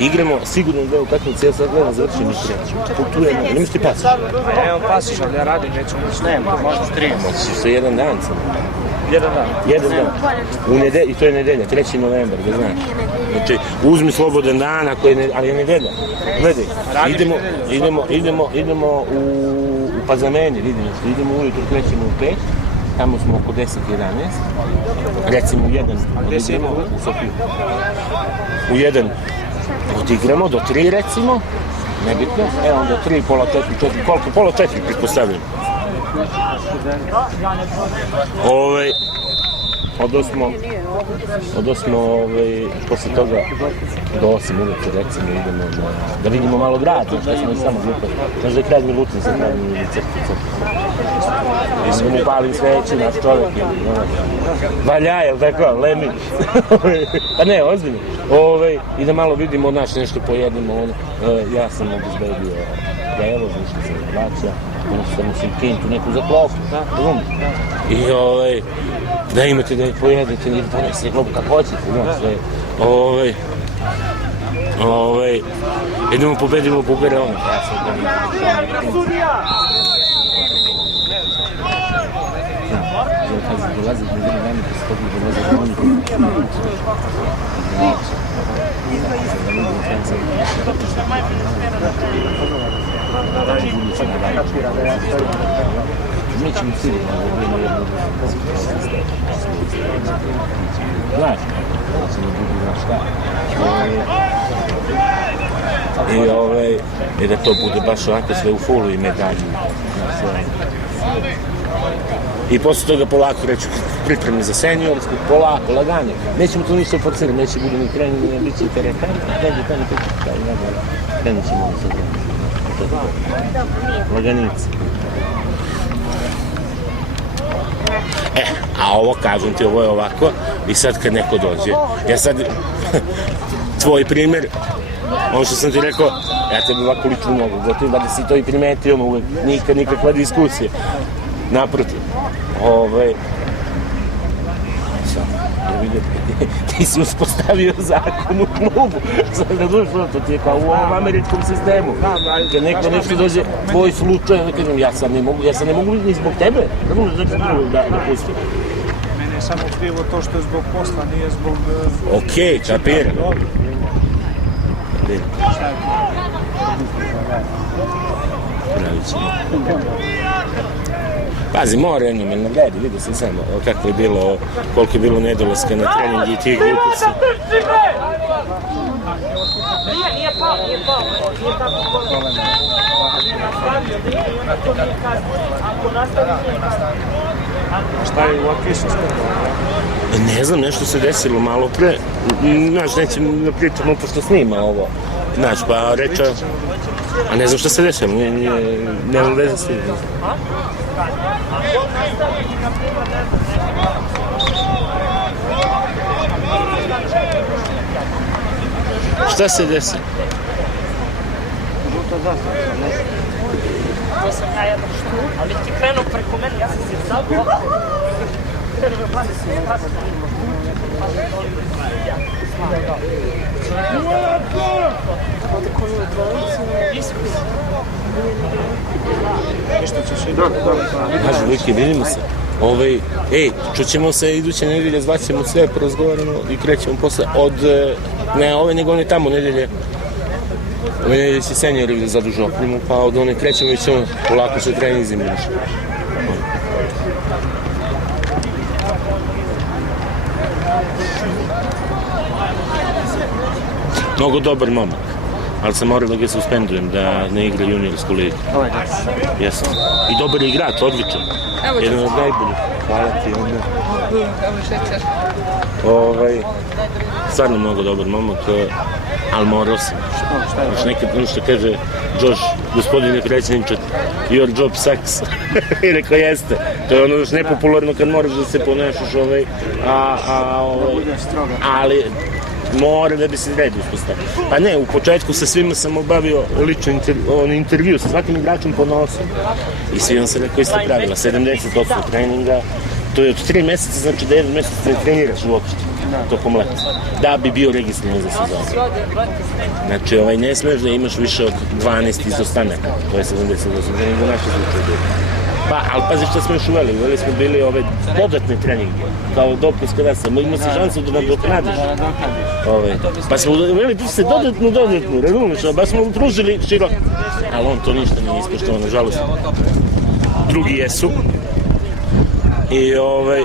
Igramo sigurno da u kakvom cijel sad gledamo završimo i treću. Kulturujemo, nemaš ti pasiš? Ja imam pasiš, ali ja radim, neću ništa. Nema, možda 3. Moćeš se jedan dan samo. Jedan dan. I to je nedelja, 3. novembar, da znaš. Znači, uzmi slobodan dan, ali je nedelja. Gledaj, idemo u Pazameni, vidimo što idemo ujutro, krećemo u 5. Tamo smo oko 10-11, recimo u 1 odigramo u Sofiju. U 1 odigramo, do 3 recimo, nebitno, onda 3, pola 4, koliko? Pola 4 pretpostavljamo. Odosmo, posle toga do 8 ulice recimo idemo da vidimo malo grad, što smo i samo glupo. Znaš da je kraj Milutin sa kradnim ili crtu. Idemo upalim sveće, naš čovjek. Valja, jel tako, Lemi? Pa ne, ozbiljno. I da malo vidimo, nešto pojedimo. Ja sam obezbedio prevoz, ništa se ne plaća. Samo sam kintu neku za klopu, I da imate da pojedete, nije ponese globu kako hoćete, idemo pobedimo Bugare, nećemo sigurno znaš, nećemo budu na šta. I da to bude baš ovako sve u fullu i medalji. I posle toga polako reću pripremni za seniorsku, polako, laganje. Nećemo to ništa forcirati, neće bude ni trening, ni bit će teretani, krenut ćemo ovo sad. Laganice. A ovo, kažem ti, ovo je ovako i sad kad neko dođe, ja sad, tvoj primjer, ono što sam ti rekao, ja tebi ovako lično mogu, gotovo da si to i primetio, uvek nikakva diskusija. Naprotiv, ti si uspostavio zakon u klubu, sad ne dođeš, to ti je kao u ovom američkom sistemu. Kad neko nešto dođe, tvoj slučaj, ja sad ne mogu ni zbog tebe, ne mogu da pustim. Mene je samo krivo to što je zbog posla, nije zbog... Okej, kapiram. Šta je to? Pravit ćemo. Pazi, mora jednom, jel ne vredi, vidio sam samo kako je bilo, koliko je bilo nedolaska na trening i tih gluposti. Nije pao. Šta je u Akišu skoro? Ne znam, nešto se desilo malo pre. Znaš, nećem da pričam, pošto snima ovo. Znaš, pa reče... A ne znam šta se desilo, nemam veze s tim. Šta se desilo? To sam ja jedan štur, ali ti krenuo preko mene, ja sam se zabao. Kažu, Viki, vidimo se. Čućemo se iduće nedelje, zvaćemo sve, porazgovaramo i krećemo posle od, ne ove, nego one tamo nedelje. Ove nedelje će seniori da zadužu opremu, pa od one krećemo i ćemo polako se trenizimo više. Mnogo dobar momak, ali sam morao da ga suspendujem, da ne igra juniorsku ligu. Jesam. I dobar je igrač, odličan. Jedan od najboljih. Hvala ti, onda. Stvarno mnogo dobar momak, ali morao sam. Znaš, nekad ono što kaže Josh, gospodine predsjedniče, your job sucks. I rekao, jeste. To je ono još nepopularno kad moraš da se ponašaš, ali mora da bi se red uspostavio. Pa ne, u početku sa svima sam obavio lično intervju, sa svakim igračom po nosu. I svima sam rekao isto pravila, 70% treninga, to je od 3 meseca, znači da 1 mesec ne treniraš uopšte, tokom leta, da bi bio registriran za sezonu. Znači, ne smeš da imaš više od 12 izostanaka, to je 70% treninga, naše slučaje. Pa, ali pazi što smo još uveli smo bili ove dodatne treninge, kao dopunska rasa, imao si šansu da nadoknadiš. Pa smo uveli se dodatnu, razumiješ, baš smo utružili široko. Ali on to ništa nije ispoštovao, nažalost. Drugi jesu. I Uopšte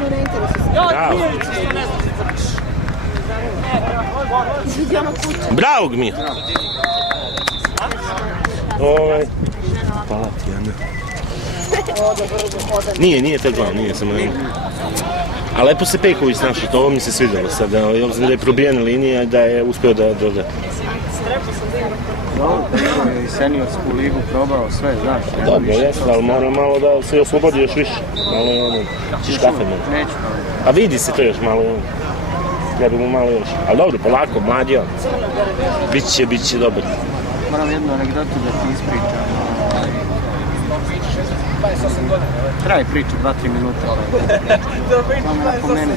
me ne interesuje. Bravo, Gmir! Hvala ti, Ana. Nije tako, nije samo nema. A lepo se Pejković našao, to ovo mi se svidjelo sad, obzirom da je probijena linija i da je uspio da doda. I seniorsku ligu probao sve, znaš. Dobro, jeste, ali mora malo da se oslobodi još više. Malo ćeš kafe malo. Neću. A vidi se to još malo, treba mu malo još. Ali dobro, polako, mlad je on. Biće dobar. Moram jednu anegdotu da ti ispričam. Traje priča 2-3 minuta. Samo napomeni.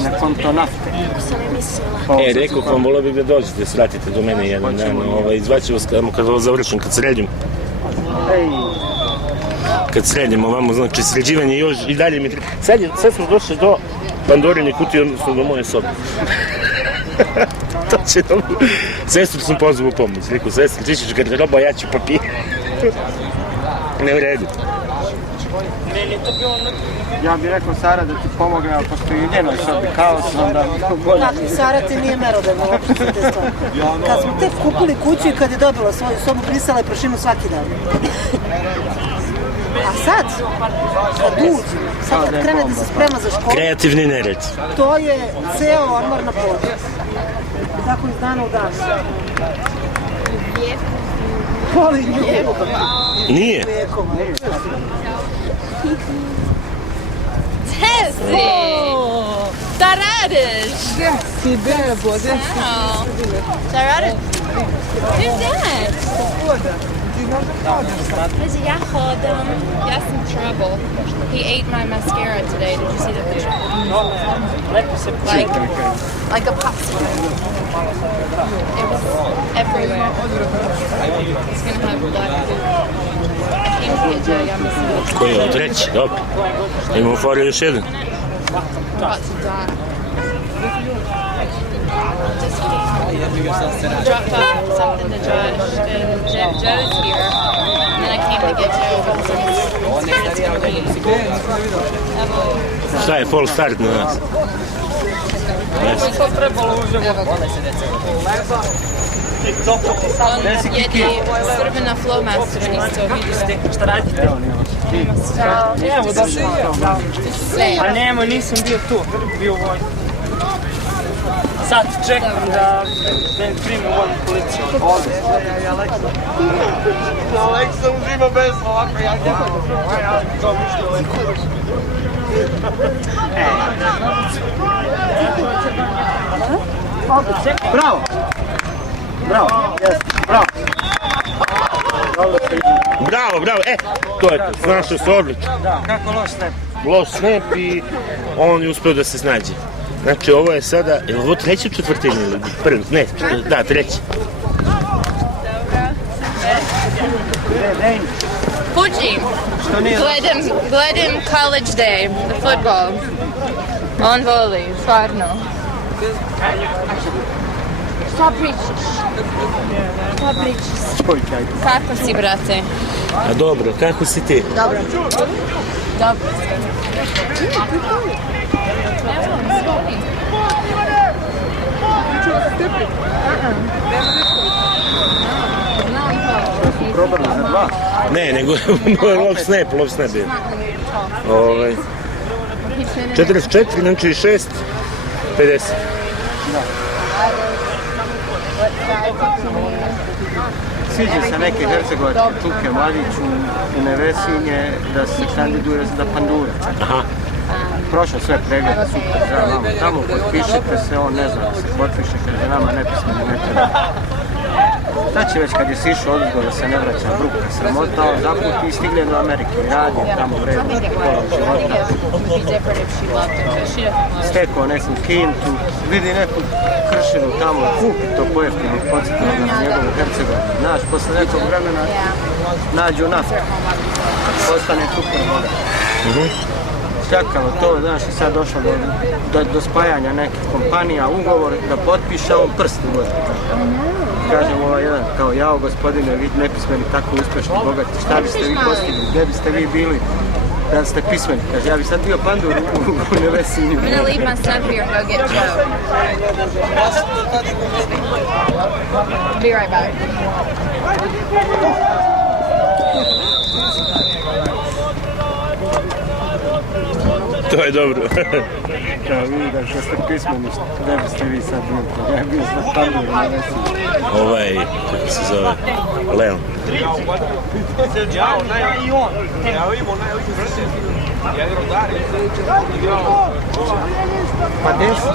Na konto nafte. Rekao vam, volio bih da dođete, svratite do mene jedan dan. Izvaću vas kad ovo završim, kad sredim. Kad sredim ovamo, znači sređivanje još i dalje mi treba. Sad smo došli do Pandorine kutije, odnosno do moje sobe. To će dobro. Sestru sam pozvao u pomoć. Rekao, sestru, ti ćeš garderoba, ja ću papir. Ne u redu. Ja bih rekao Sara da ti pomogne, ali pošto i u njenoj sobi kaos, onda... Dakle, Sara ti nije merodavna uopšte za te stvari. Kad smo tek kupili kuću i kad je dobila svoju sobu, brisala je prašinu svaki dan. A sad, kad uđe, sad kad krene da se sprema za školu... Kreativni nered. To je ceo odmor na podu. Tako iz dana u dan. Voli ljubav. Nije. Tessie! Šta radiš? Gdje si, bebo, gdje si? Šta radiš? Who's that? Pazi, ja hodam. Ja sam trouble. He ate my mascara today. Did you see the picture? Like a popsicle. It was everywhere. He's gonna have black food. I came to get Joe, ja mislim. Koji je od treći? Dobro. Imamo fora još jedan. I'm about to die. Just kidding. dropped off something to Josh, and Joe's here. And then I came to get Joe, but some spirits for me. Šta je false start na nas? On jedi Srbina Flowmastera isto vidio. Šta radite? Evo, došli. A nemoj, nisam bio tu, bio u vojnu. Sad čekam da me prime u vojnu policiju. Ovdje. Aleksa uživa bez ovako, ja to mišljam. Bravo! Bravo, jes, bravo. Bravo, bravo, to je to, snašao se odlično. Da, kako loš snap? Loš snap i on je uspio da se snađe. Znači ovo je sada, je li ovo treći u četvrtini ili prvi? Ne, da, treći. Fuji, gledam College Day, the football. On voli, stvarno. Šta pričaš? Šta pričaš? Kako si, brate? A dobro, kako si ti? Dobro. Dobro. Probali za dva? Ne, nego love snap je. 44, znači 6, 50. Sviđa se neke hercegovačke tuke mladiću u Nevesinje da se kandiduje za pandure. Aha. Prošao sve pregled, super, za vama. Tamo potpišete se, on ne zna da se potpiše, kad je nama nepismeni ne treba. Znači već kad je sišao odgoj da se ne vraća bruka, sramota, on zaputi i stigne do Amerike i radi tamo vredu, pola života. Stekao neku kintu, vidi neku kršinu tamo, kupi to pojeftinu, podsjetno na njegovu Hercegovinu. Znaš, posle nekog vremena nađu naftu, postane super voda. Čakalo to, znaš, i sad došlo do spajanja nekih kompanija, ugovor da potpiše, on prst u gore. Kažem ovaj jedan, kao jao gospodine, vi nepismeni, tako uspešni, bogati, šta biste vi postigli, gdje biste vi bili da ste pismeni? Kaže, ja bi sad bio pandur u Nevesinju. I'm gonna leave my stuff here and go get Joe. Be right back. To je dobro. Kao vidi da ste pismeni, gdje biste vi sad bili? Ja bio sam pandur u Nevesinju. Kako se zove? Leon. Pa desi?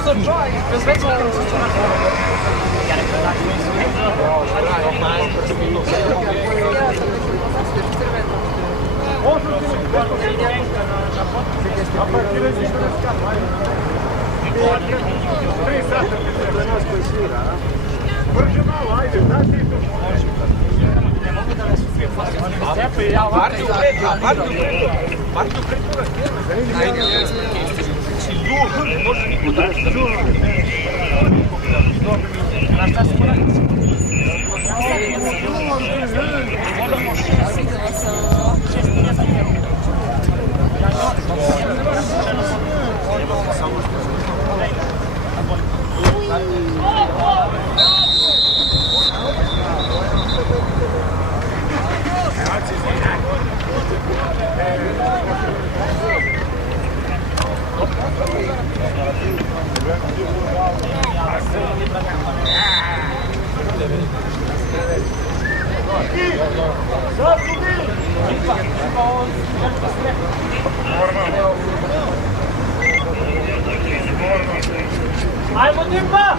Ajmo Dimba!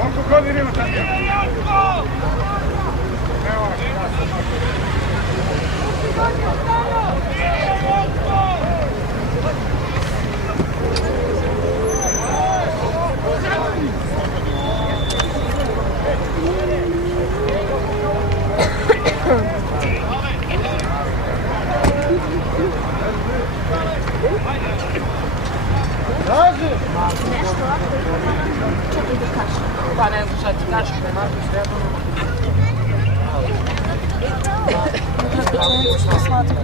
Koliko godina ima tad? ide kaša. Pa ne znam šta ti kažem, da napiš treba. Što slatko.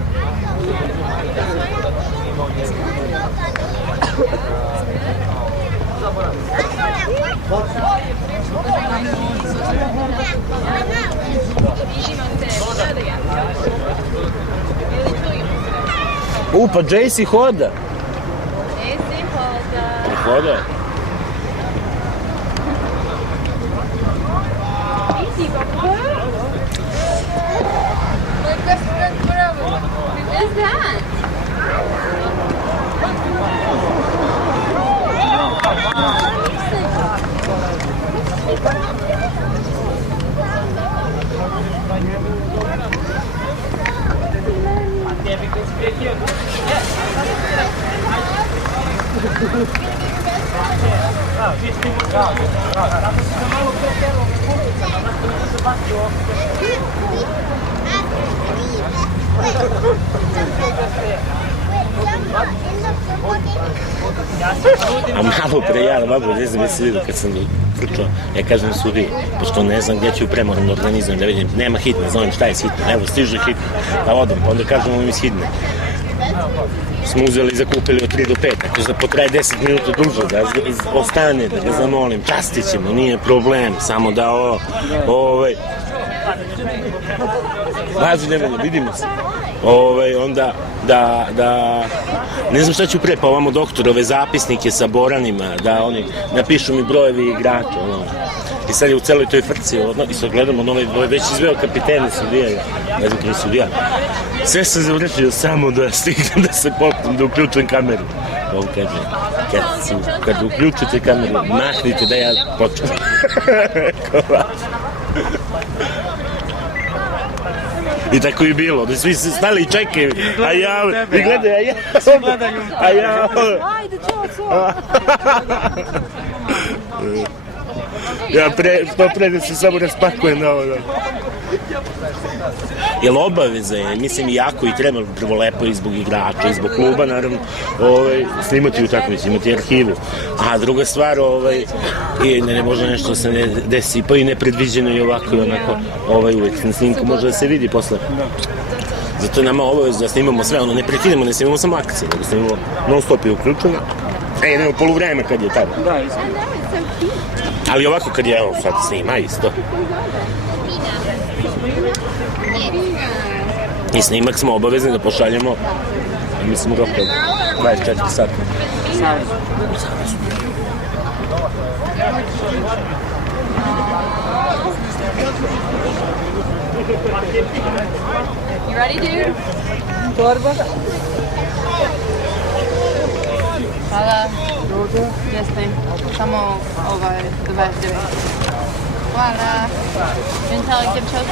Pa Jaycee hoda. Hoda. Easy, Papa. My best friend forever. Who is that? A malo pre ja, babo, ne znam jesi vidio kad sam trčao, ja kažem su vi, pošto ne znam gdje ću premoram da organizujem, da vidim, nema hitne, znam šta je hitne, evo stiže hitne, pa odem, pa onda kažemo mi iz hitne. Smo uzeli i zakupili od 3 do 5, ako da potraje 10 minuta duže, da ostane, da ga zamolim, častit ćemo, nije problem, samo da važi ne mene, vidimo se. Onda da ne znam šta ću pre, pa ovamo doktorove zapisnike sa boranima, da oni napišu mi brojevi igrača, I sad je u celoj toj frci, i sad gledamo, već izveo kapitene sudija, ne znam kada sudija. Sve sam završio samo da stignem da se popnem, da uključujem kameru. On kaže, kad uključite kameru, mahnite da ja počnem. I tako je bilo, da svi stali i čekaju, a ja, i gledaju, a ja, Ajde, čao. Ja što pre da se samo raspakujem na ovo. Jer obaveza je, mislim, jako i treba prvo lepo i zbog igrača, i zbog kluba, naravno, snimati utakmicu, imati arhivu. A druga stvar, ne može nešto se ne desi, pa i nepredviđeno i ovako i onako, uvek na snimku može da se vidi posle. Zato je nama obaveza da snimamo sve, ne prekinemo, ne snimamo samo akcije, da snimamo non stop je uključeno. Idemo poluvreme kad je tada. Da, istina. Ali ovako kad je, evo sad snima isto. I snimak smo obavezni da pošaljemo, mislim, rok od 24 sata. You ready, dude? Torba. Hvala. Jeste. Samo 29. Hvala. Didn't tell like give choke.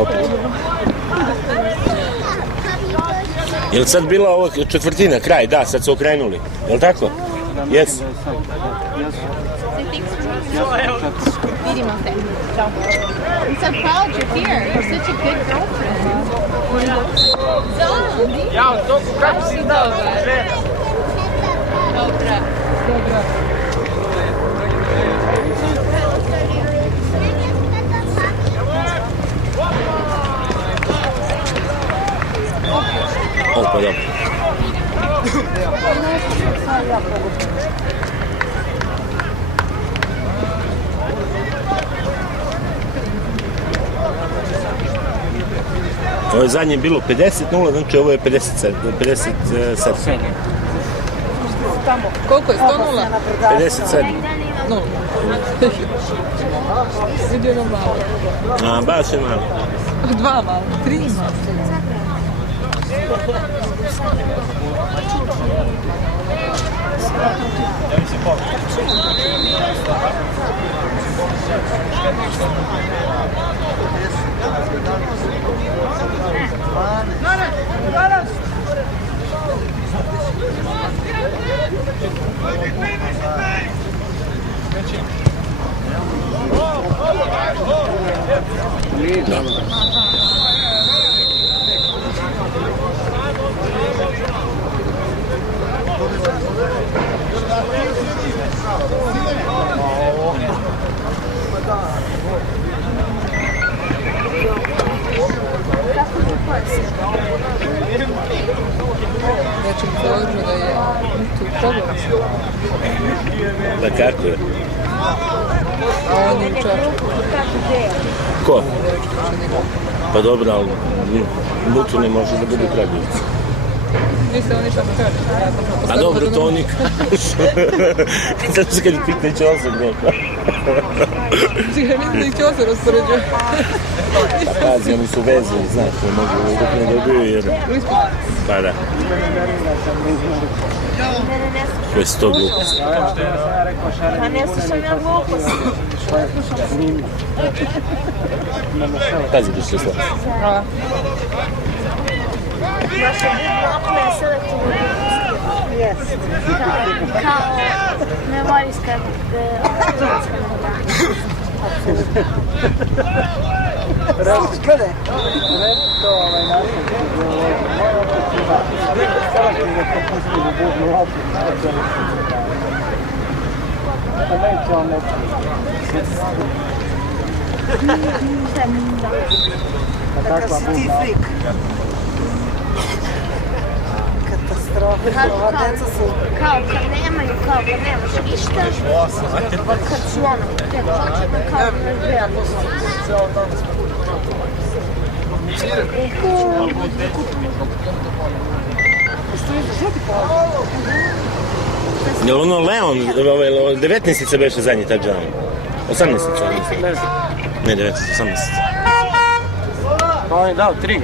Opet. Je li sad bila ova četvrtina, kraj? Da, sad su okrenuli. Je li tako? Jesu. Vidimo se. Ciao. I'm so proud you're here. You're such a good girlfriend. Zombie. Ja, to kako si Dobar. Dobra. O, pa dobro. Ovo je zadnje bilo 50-0, znači ovo je 57. Koliko je? 100-0? 57. No. Vidio nam malo. A, baš je malo. 2 malo, 3 malo. Znači, govorimo da je tu problem. Da kako je? A on je u Čačku. Ko? Pa dobro, ali Mutu ne može da bude Kragujevac. Mislim, oni tamo kažu. A dobro, to oni kažu. Kad pitne Ćosa neko. Mislim da ih Ćosa raspoređuje. Pazi, oni su vezani, znaš, ne mogu dok ne dobiju jer... Pa da. Koje su to gluposti? Pa ne slušam ja gluposti. Pazi da što slaži. Naša blokna je selektivno gluposti. Jest. Kao memorijska automatska membrana. Gledaj. Kakav si ti frik. Katastrofa. Ova deca su... Kao kad nemaju, kao kad nemaš ništa, kad su ono, tek početno kao da imaš dve odnosnosti. Jel ono Leon, 19-ica beše zadnji touchdown? 18-ica, ne 19, 18. Pa on je dao 3, jel?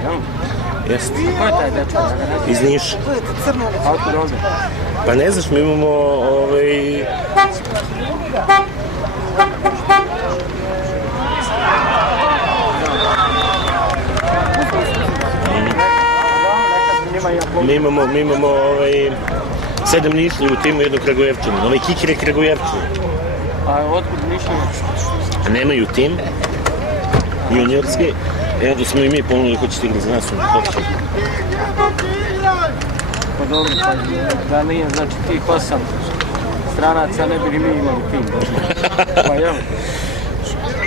Jeste. Ko je taj dečko? Iz Niša. A otkud ovdje? Pa ne znaš, mi imamo Mi imamo 7 Nišlija u timu, jednog Kragujevčana. Ovaj kiker je Kragujevčan. A otkud Nišlija? A nemaju tim, juniorski. I onda smo i mi ponudili hoćete igrati za nas, hoće. Pa dobro, pa da nije, znači tih 8 stranaca ne bi ni mi imali tim. Pa jel?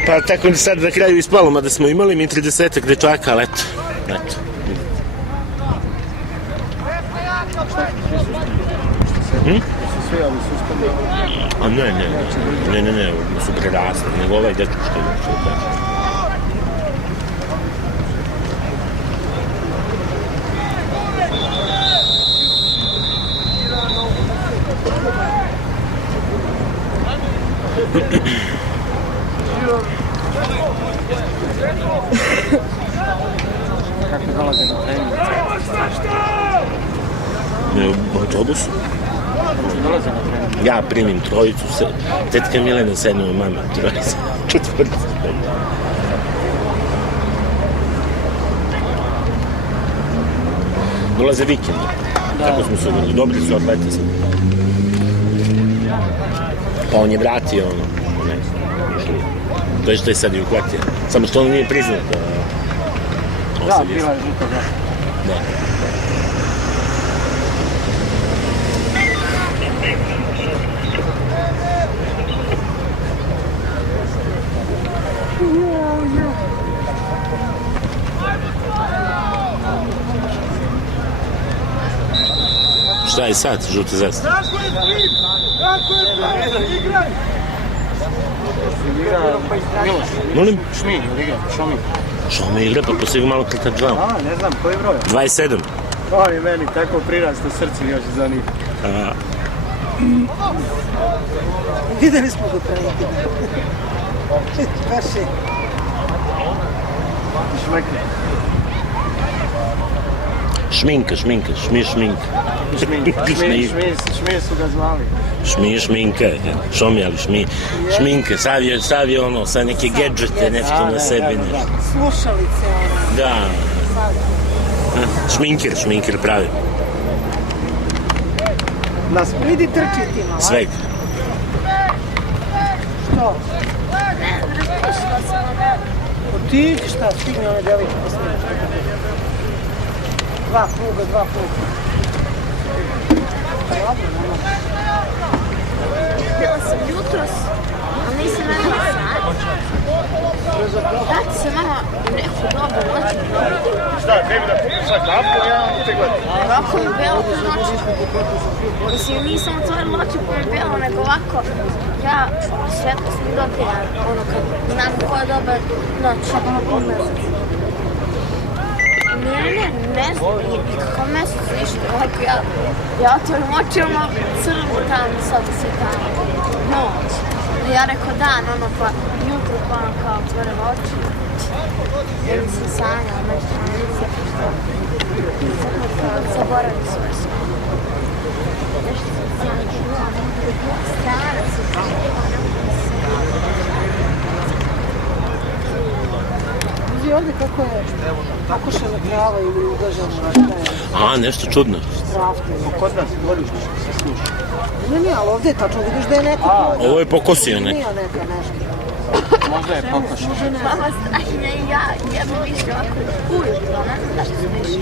Pa tako sad na kraju ispalo, mada smo imali mi 30-ak dečaka, ali eto. Svi ovi suspendovali? A ne, su prerasli, nego ovaj dečko što je. Kako dolaze na trening? U autobusu. Dolaze na trening? Ja primim trojicu, tetka Milena sednuje, mama trojica, četvorica. Dolaze vikende, tako smo se uvijeli, dobri su atleti sad. Pa on je vratio to je što je sad i uhvatio, samo što ono nije priznato. Da, bila je žuta, da. Šta je sad, žuta zastava? Molim? Šmi, Šomi. Šomi igra, pa poslijegu malo kreta džal. A, ne znam, koji broj? 27. On je meni tako prirasta srce još za njih. Videli smo ga pre neki. Baš je. Šminka, šminka. Šmi su ga zvali. Šminka, Šomi, ali šminka, sav je ono, sa neke gadžete, nešto na sebi. Slušalice, ono. Da. Šminker pravi. Vidi trči ti malo. Sveg. Što? Otiđi šta, stigne one devojke poslije. Dva pluga. Htjela sam jutros, ali nisam radila sad. Dati se malo neku dobu noći provodi. Šta, tebi da sad lampu, ja te gledam. Ovako je belo kroz noći. Mislim, nisam otvorila oči pa je belo, nego ovako, ja svetlost mi dobija, ono kad znam ko je dobar noć. Ne znam, i kako mesec više, ovako ja otvorim oči, ono crno tamo, sad se tamo, noć. Ja rekao dan, ono pa jutro pa ono kao otvorim oči. Ja nisam sanjala nešto, zaboravim svoje sve. Nešto sam sanjala. Stara sam. Vidi ovdje kako je pokušana trava ili ugažena. A, nešto čudno. Kod nas dvorište se sluša. Ne, ali ovdje je tačno, vidiš da je neko... Ovo je pokosio neko. Nije neka nešto. Možda je pokošao. Mama strašna i ja jedno više ovako ujutro, ne znam zašto sam više.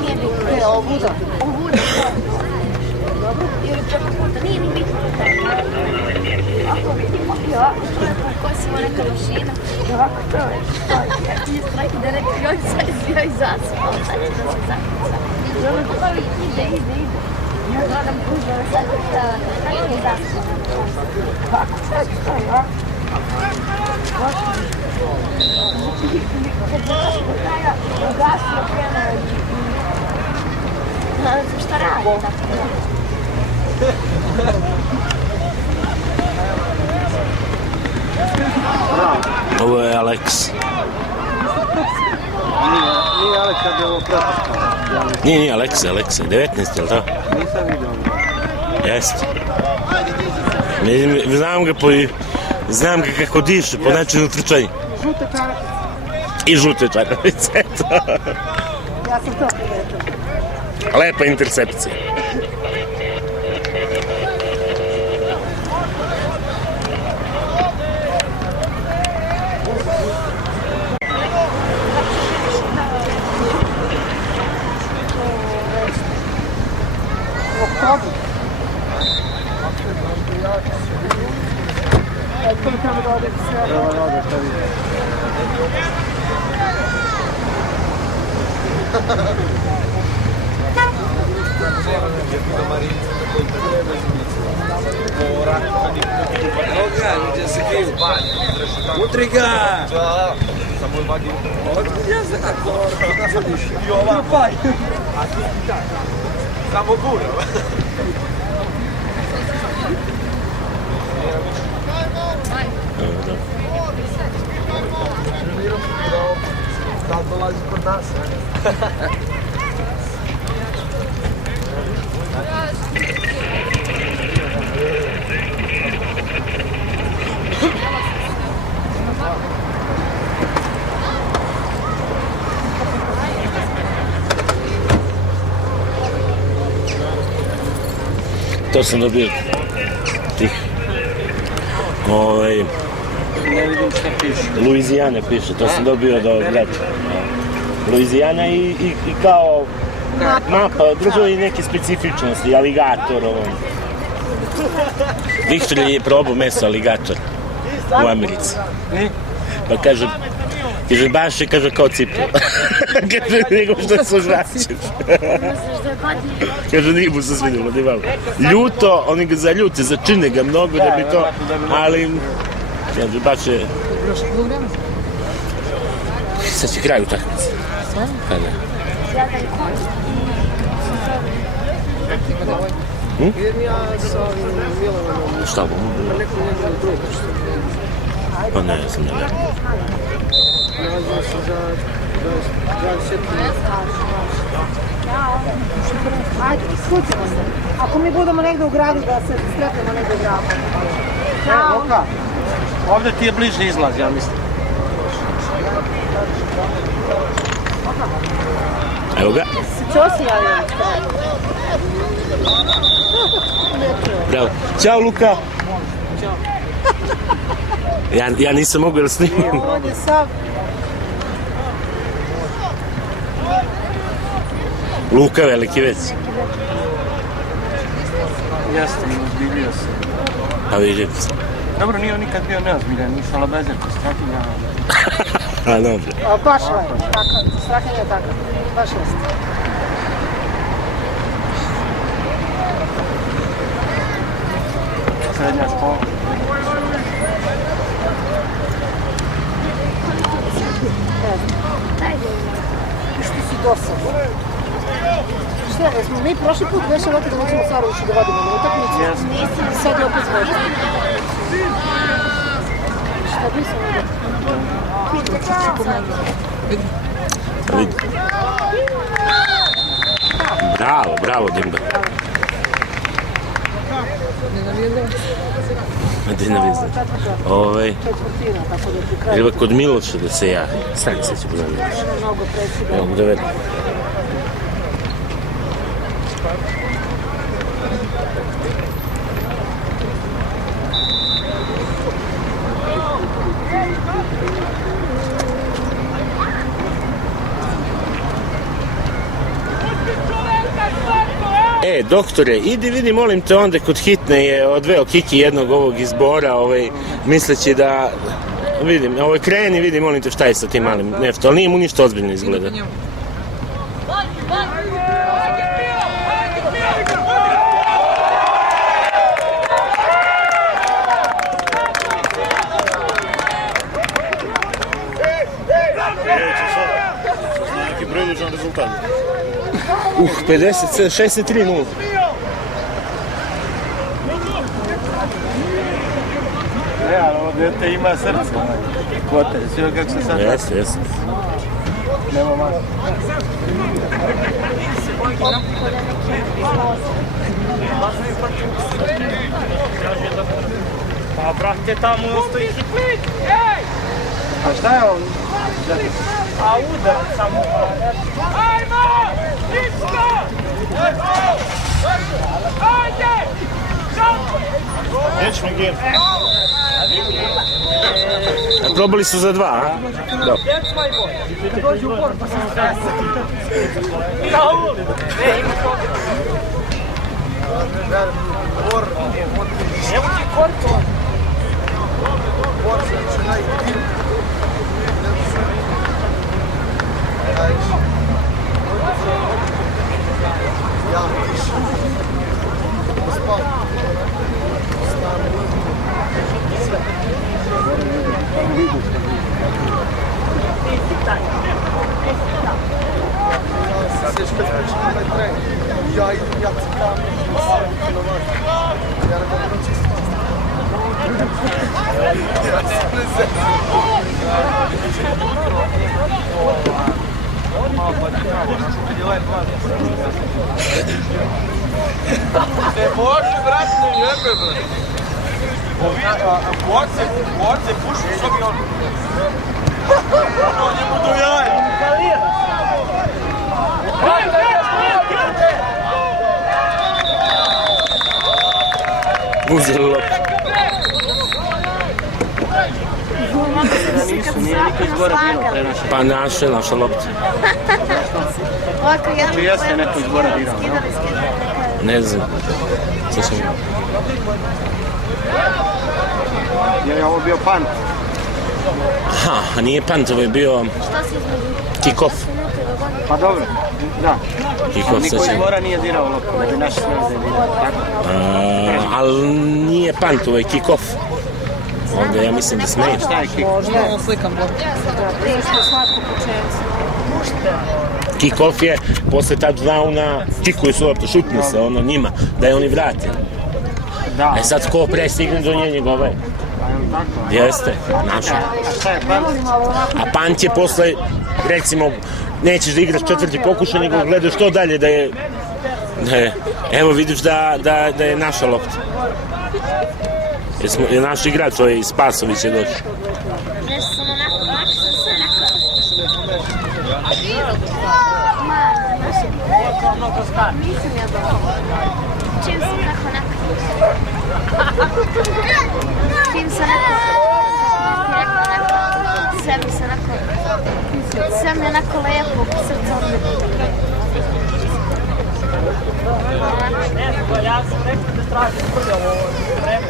Nije bitno. Gdje, ovuda? Ovuda, dobro. Ili preko puta, nije ni bitno. Ovako vidimo i ovako, pokosimo neka mašina i ovako to je. Nije strajki da rekao, joj zasipao, sad će da se zakuca. I ono to ide. Ja gledam puža, sad je zasipao. Ovako, sad je to, ovako. Kad došli do kraja, ugasio krenuo i ne znam šta radi tako. Ovo je Alex. Nije Alex, kad je ovo protestao. Nije Alex, 19, jel' tako? Nisam vidio. Jeste. Znam ga kako diše, po načinu trčanja. Žute čarape. I žute čarapice, eto. Ja sam to primetila. Lepa intercepcija. Oktober. To treba da ode sve. Treba da ode, šta vidim. Utri ga! I ova paj. Samo gura. Da dolazi kod nas. To sam dobio tih Ne vidim šta piše. Luizijane piše, to sam dobio do Greta. Luizijana i kao mapa država i neke specifičnosti, aligator Viktor je probao meso aligator u Americi. Pa kaže, baš je, kaže, kao cipio. Kaže, nego što se žvaćeš. Kaže, nije mu se svidjelo, ne malo. Ljuto, oni ga zaljute, začine ga mnogo da bi to, ali, kaže, baš je... Sad će kraj utakmice. Kada? Šta bo? Pa ne znam, ne. Ajde, skućemo se. Ako mi budemo negdje u gradu, da se sretnemo negdje u gradu. Ćao. Luka, ovdje ti je bliži izlaz, ja mislim. Evo ga. Čo si javio? Bravo. Ćao, Luka. Ja nisam mogu da snimim. On je sav. Luka veliki već. Jeste, uzbiljio sam. Pa vidim se. Dobro, nije on nikad bio neozbiljan, nisam Labezer, ko Strahinja. A, dobro. Baš je, tako, Strahinja je tako, baš jeste. Srednja škola. Što si dosadno? Šta, jesmo mi prošli put već rekli da nećemo Saroviću da vadimo na utakmicu? Nisam. Sad je opet zvođa. Šta bi sam Vidi. Bravo, bravo, Dimba. Gdje navizam? Treba kod Miloša da se javi. Stani se ću pozvati Miloša. Evo mu dovedu. Doktore, idi vidi, molim te, onda kod hitne je odveo Kiki jednog ovog izbora, misleći da, vidim, kreni, vidi, molim te, šta je sa tim malim neftom, ali nije mu ništa ozbiljno izgleda. Neki približan rezultat. 63-0. Ali ovo dete ima srce, kvote, sve kako se sad... Jeste. Nema masa. Pa brate, tamo stoji Hiplik! A šta je on? A udar samo... Ajmo! Isto! Ajde! Nećemo game. Probali su za 2, a? Da. Dođu u bor, pa sam strasiti. Raul! Ne, ima toga. Evo ti korto. Ne može, brate, ne jebe, brate. Bor se puši u sobi on. Ono njemu do jaja. Uzeli loptu. Nije niko izbora dirao pre naše. Pa naša lopta. Znači jeste neko izbora dirao, no? Ne znam. Je ovo bio pant? Aha, a nije pant, ovo je bio kick-off. Pa dobro, da. Kick-off Niko izbora nije dirao loptu, da bi naši smrze dirao, tako? Ali nije pant, ovo je kick-off. Onda ja mislim da smiješ. Šta je kick? Možda slikam bor. Kick-off je posle touchdowna, kikuju su loptu, šutne se ono njima, da je oni vrate. Da. Sad ko pre stigne do nje njegove? Jeste, naša. A pant je posle, recimo, nećeš da igraš četvrti pokušaj, nego gledaš što dalje da je... Evo vidiš da je naša lopta. Je naš igrač, to je iz Spasović je došao. Nešto sam onako nisam ja dobro. Čim sam tako Čim sam sve mi onako lepo u srcu. Ja sam rekao da strašno prljavo ovo vreme.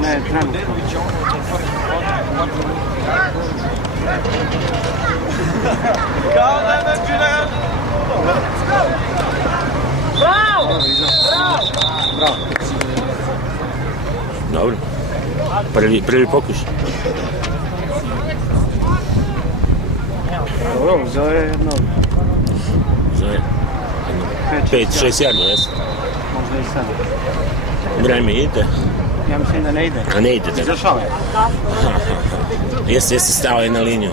Ne, trenutno. Kao da je načinam! Bravo! Bravo. Dobro. Prvi pokušaj. Dobro, zove jedno... Zove 5-6 jardi, jesu? Možda i 7. Vreme ide. Ja mislim da ne ide. A ne ide tako? Izašao je. Jeste stao je na liniju.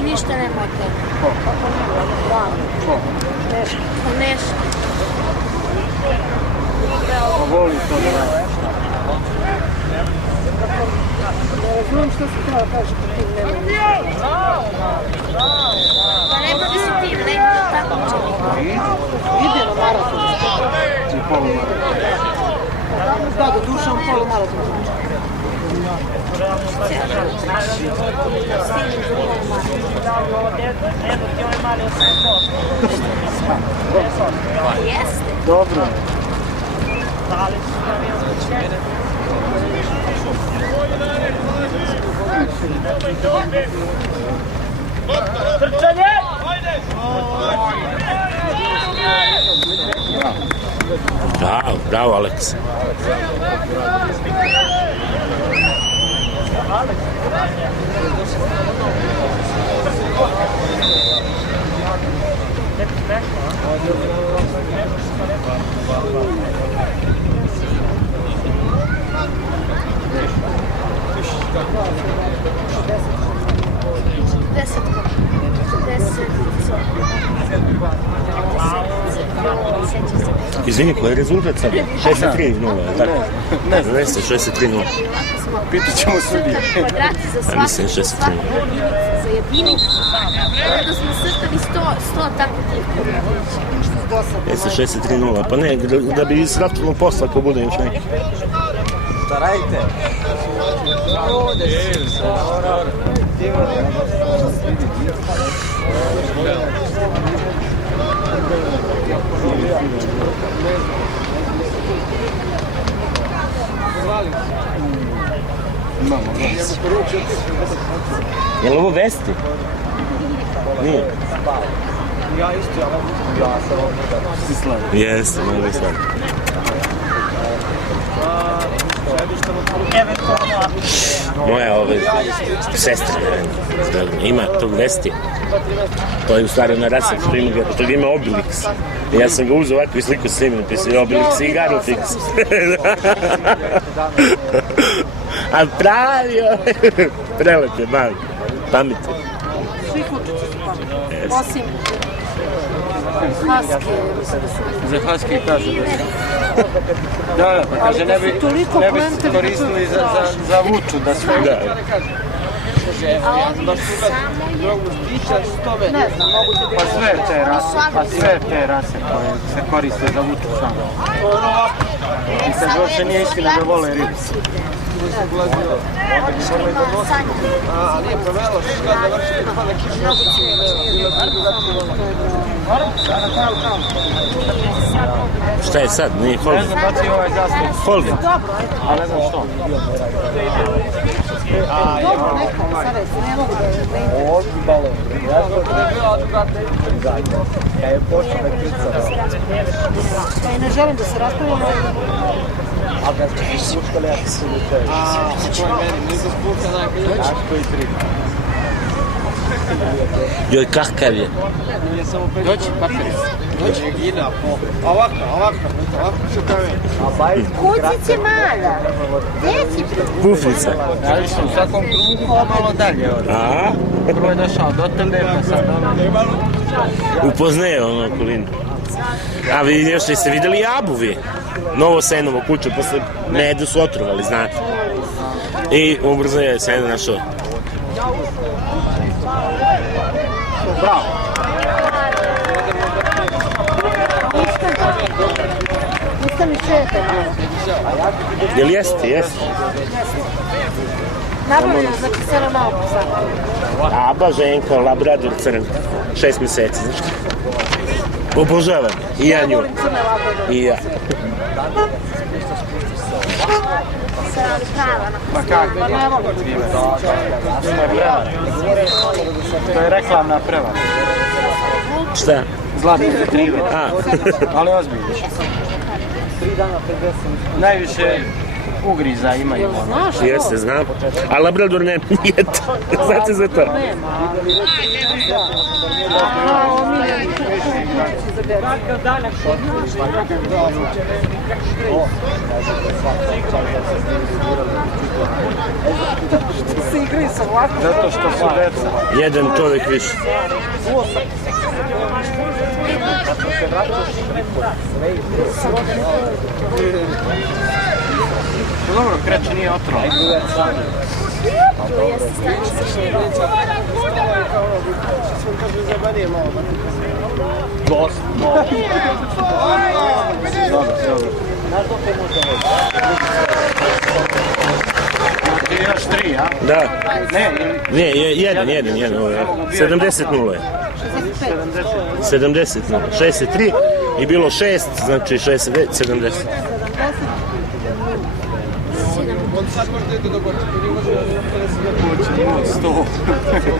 I ništa nema od toga. Ko? Nešto. Pa voli to da radi. Ne razumijem što se treba kaži po tim nema. Pa ne bavi se tim, ne ima tako učenika. Ide na maraton. I polumaraton. Da, do dušan polumaraton. Jeste. Dobro. Trčanje! Bravo, Aleks. Izvini, koji je rezultat sad? 6-3-0, tako? Ne znam. 6-3-0. Pitat ćemo sudije. Kvadrati za svaku jedinicu, za jedinicu. Onda smo srtali 100 tako tih. Jeste 6-3-0, pa ne, da bi sratilo posla ako bude još neki. Šta radite? Je li ovo Vesti? Nije. Ja isto, ja sam ovdje. Jeste, malo je slavno. Moja sestra, ima tog Vesti. To je u stvari ona rasa što ima Obelix. I ja sam ga uzeo ovako i sliku s njim, napisao Obelix i Garofix. A pravi prelep je, mali, pametan. Svi kučići su pametni. Osim Haske. Za Haske kaže da pa kaže ne bi se koristili za vuču da sve A ovi samo je... Ne znam, mogu ti pa sve te rase koje se koriste za vuču samo. I sad uopće nije istina da vole ribu. Ali je provelo što da vrši kada Šta je sad? Nije holding? Ne znam, baci ovaj zastav. Holding? A ne znam što. dobro, nekako, sad reći, ne mogu da ne... Ovdje balon. Ja sam da je bila advokatna zajedno. Kad je počeo da krica. Pa i ne želim da se raspravljamo. A kad ste puštali, ja se ljutaju. To je meni, nisam spurka najbolje. Znaš koji tri. Joj, kakav je. Doći, papir. Doći. Ovako što kaže. Kucice mala. Deci. Pufnica. Ali su u svakom krugu malo dalje. A? Prvo je došao do tebe, pa sad Upoznaje ono okolinu. A vi još ste vidjeli jabu vi? Novo senovo kuće, posle medu su otrovali, znate. I ubrzo je seno našao. Bravo. Nisam mi čujete. Jel jeste, jeste? Nabavljeno za kisela malo psa. Aba, ženka, labrador, crn. 6 mjeseci, znaš što? Obožavam. I ja nju. I ja. Ma kako? To je reklamna prevara. Šta? Zlatni retriver. Ali ozbiljno. 3 dana 50. Najviše ugriza imaju. Jeste, znam. A labrador ne nije to. Znate za to? Se igraju sa ovako. Zato što su deca. Jedan čovjek više. Dobro, kreće nije otrov. Ti još 3, a? Da. Ne, jedan. 70-0 je. 70, 63 i bilo 6, znači 69, 70.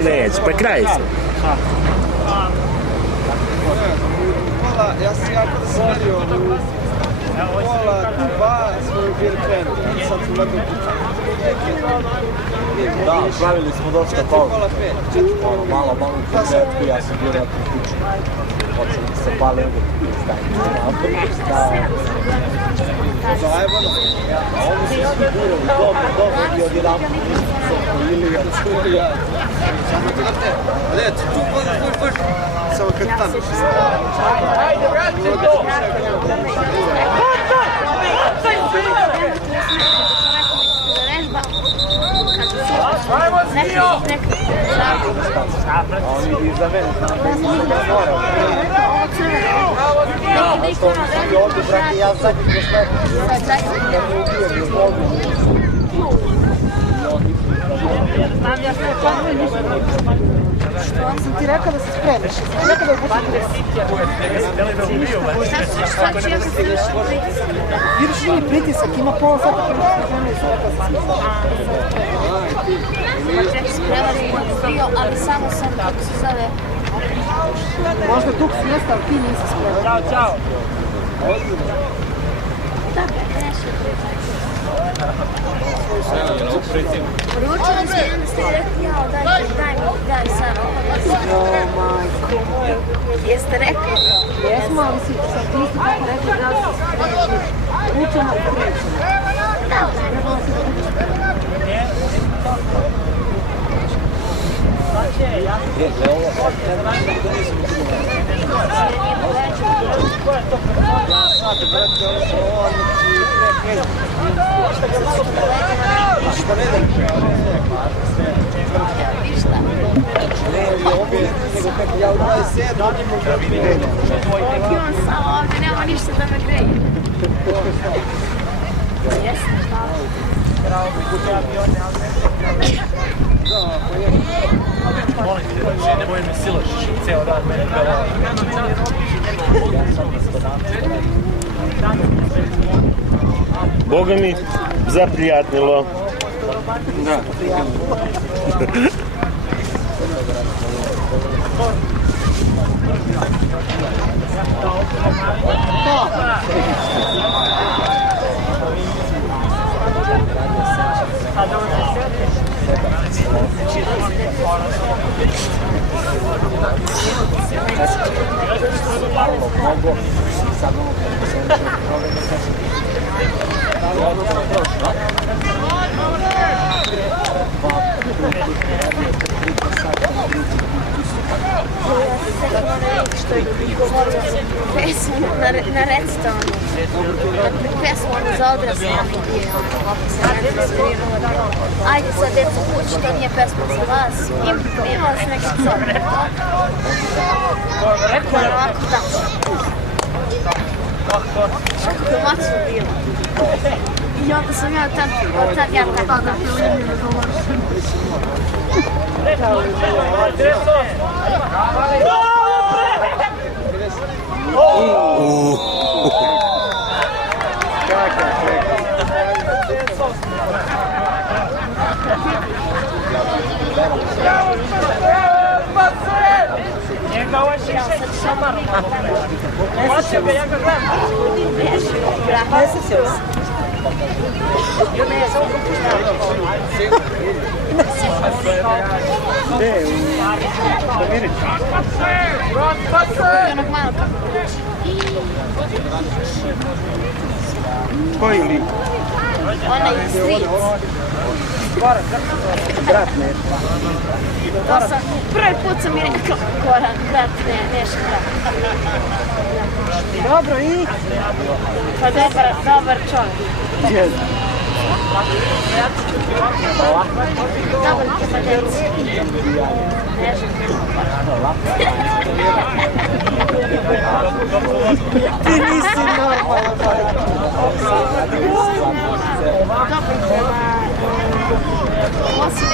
Neće, pa kraj se. Ja sam jako da sam vidio pola 2 svoju bir krenu. Sad su lepo kuću. Da, pravili smo dosta pauze. Malo u početku, ja sam bio na kuću. Počeli se pale uvijek staviti. Zajebano. A oni su svi gurali, dobro i odjedan se pojili, ali čuli ja. Gledajte, tu puš. Samo kad tamo. Ajde, vrati to! Ajmo Zio! A oni idu iza mene, ovdje, brate, ja zadnji Što sam ti rekao da se spremiš? Sam rekao da obučiti Vidiš nije pritisak, ima pola sata prema i sve ali samo sam, kako se zove, možda duk si jeste, ali ti nisi spreman. Ćao. Ručili smo i onda ste rekli, jao, daj sad. Jeste rekli? Jesmo, ali si sad ti isto tako rekli da se spremiš. Ručamo i krećemo. Da. Trebalo se da Samo ovdje nema ništa da me greje. Molim te, nemoj me silaš, ceo dan mene gleda. Boga mi zaprijatnilo. Da. Da. mogo, sad ono kako se neće probleme kaže. Ovo sam prošla. Što je govorio pesmu na Redstone. Pesmu za odrasle gdje ovako se ne inspirirala. Ajde sad djeca kući, to nije pesma za vas. Imala sam neki sad. Rekao je ovako tako. Kako je mačno bilo. I onda sam ja tad ja tako da Koji lik? Ona je stric. Brat Neš. To sam, prvi put sam mi rekao Goran, brat Neša. Dobro, i? Pa dobar čovjek. Dobar kapatec. Neša. Ti nisi normalan. Dobar prema... Osim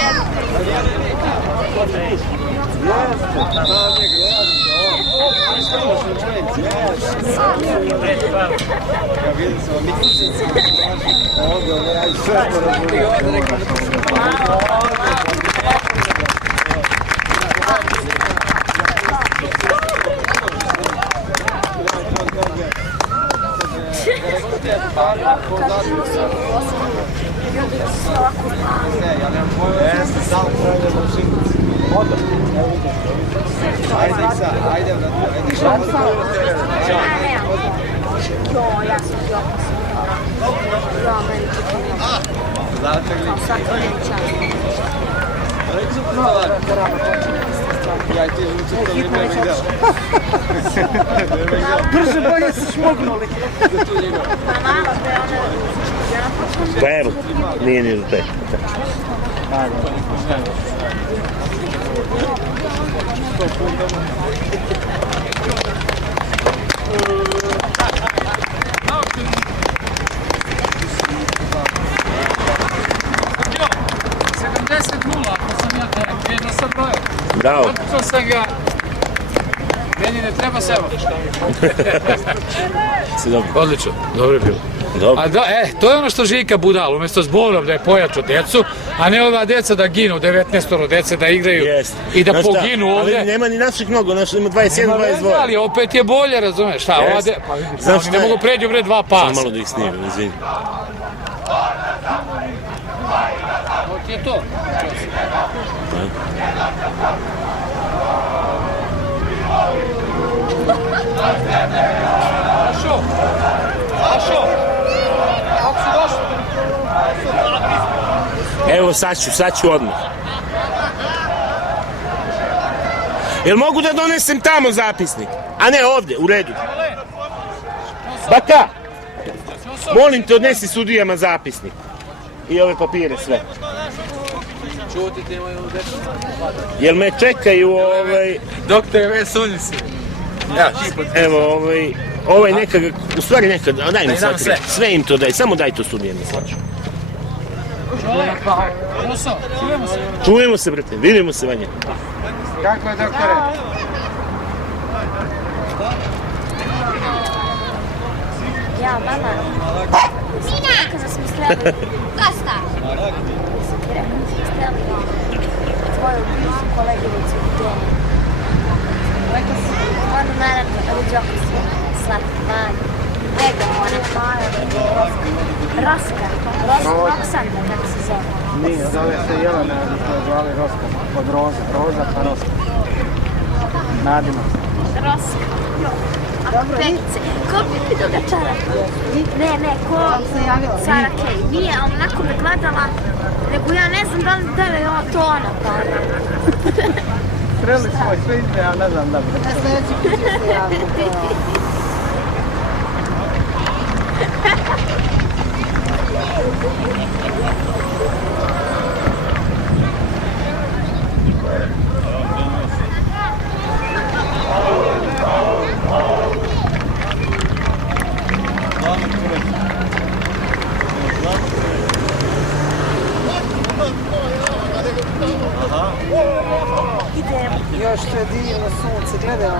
Ajde, ja sam Brže bolje se šmognuli. Pa evo, nije ni do te. Bravo. Zato sam ga... Meni ne treba seba. Si dobro. Odlično, dobro je bilo. Dobro. A da, to je ono što Žika budal, umjesto s bolom da je pojačao djecu, a ne ova djeca da ginu, 19 djece da igraju i da poginu ovdje. Ali nema ni naših mnogo, naš ima 21, 22. Ali opet je bolje, razumeš, šta, ova djeca, oni ne mogu pređu bre 2 pasa. Samo malo da ih snimim, izvini. To ti je to. Ašo! Ašo! Kako si došao? Evo sad ću odmah. Jel mogu da donesem tamo zapisnik? A ne ovdje, u redu. Baka! Molim te, odnesi sudijama zapisnik. I ove papire sve. Čutite imaju djecu. Jel me čekaju Dok te ve sunji si. Evo ovaj nekad, u stvari nekad, daj mi sve im to daj, samo daj to sudijama slaču. Čujemo se, brate, vidimo se, Vanja. Kako je, doktore? Ja, mama. Kada smo sreli... Dosta! Sreli tvoju blizu koleginicu u domu. Rekla si, ono naravno, rođoka si, slatka Vanja. Ega, ona Roska. Roksanda, kako se zove. Nije, zove se Jelena, to je zvali Roska, od Roza pa Roska. Nadima. Roska. Pekice. Ko bi dugačara? Ne, ko? Sara Kej. Nije, ali onako me gledala, nego ja ne znam da li je ova to ona. Sreli smo sve izme, ja ne znam da bi. Sljedeći put ću se javiti. Još je divno sunce, gledaj.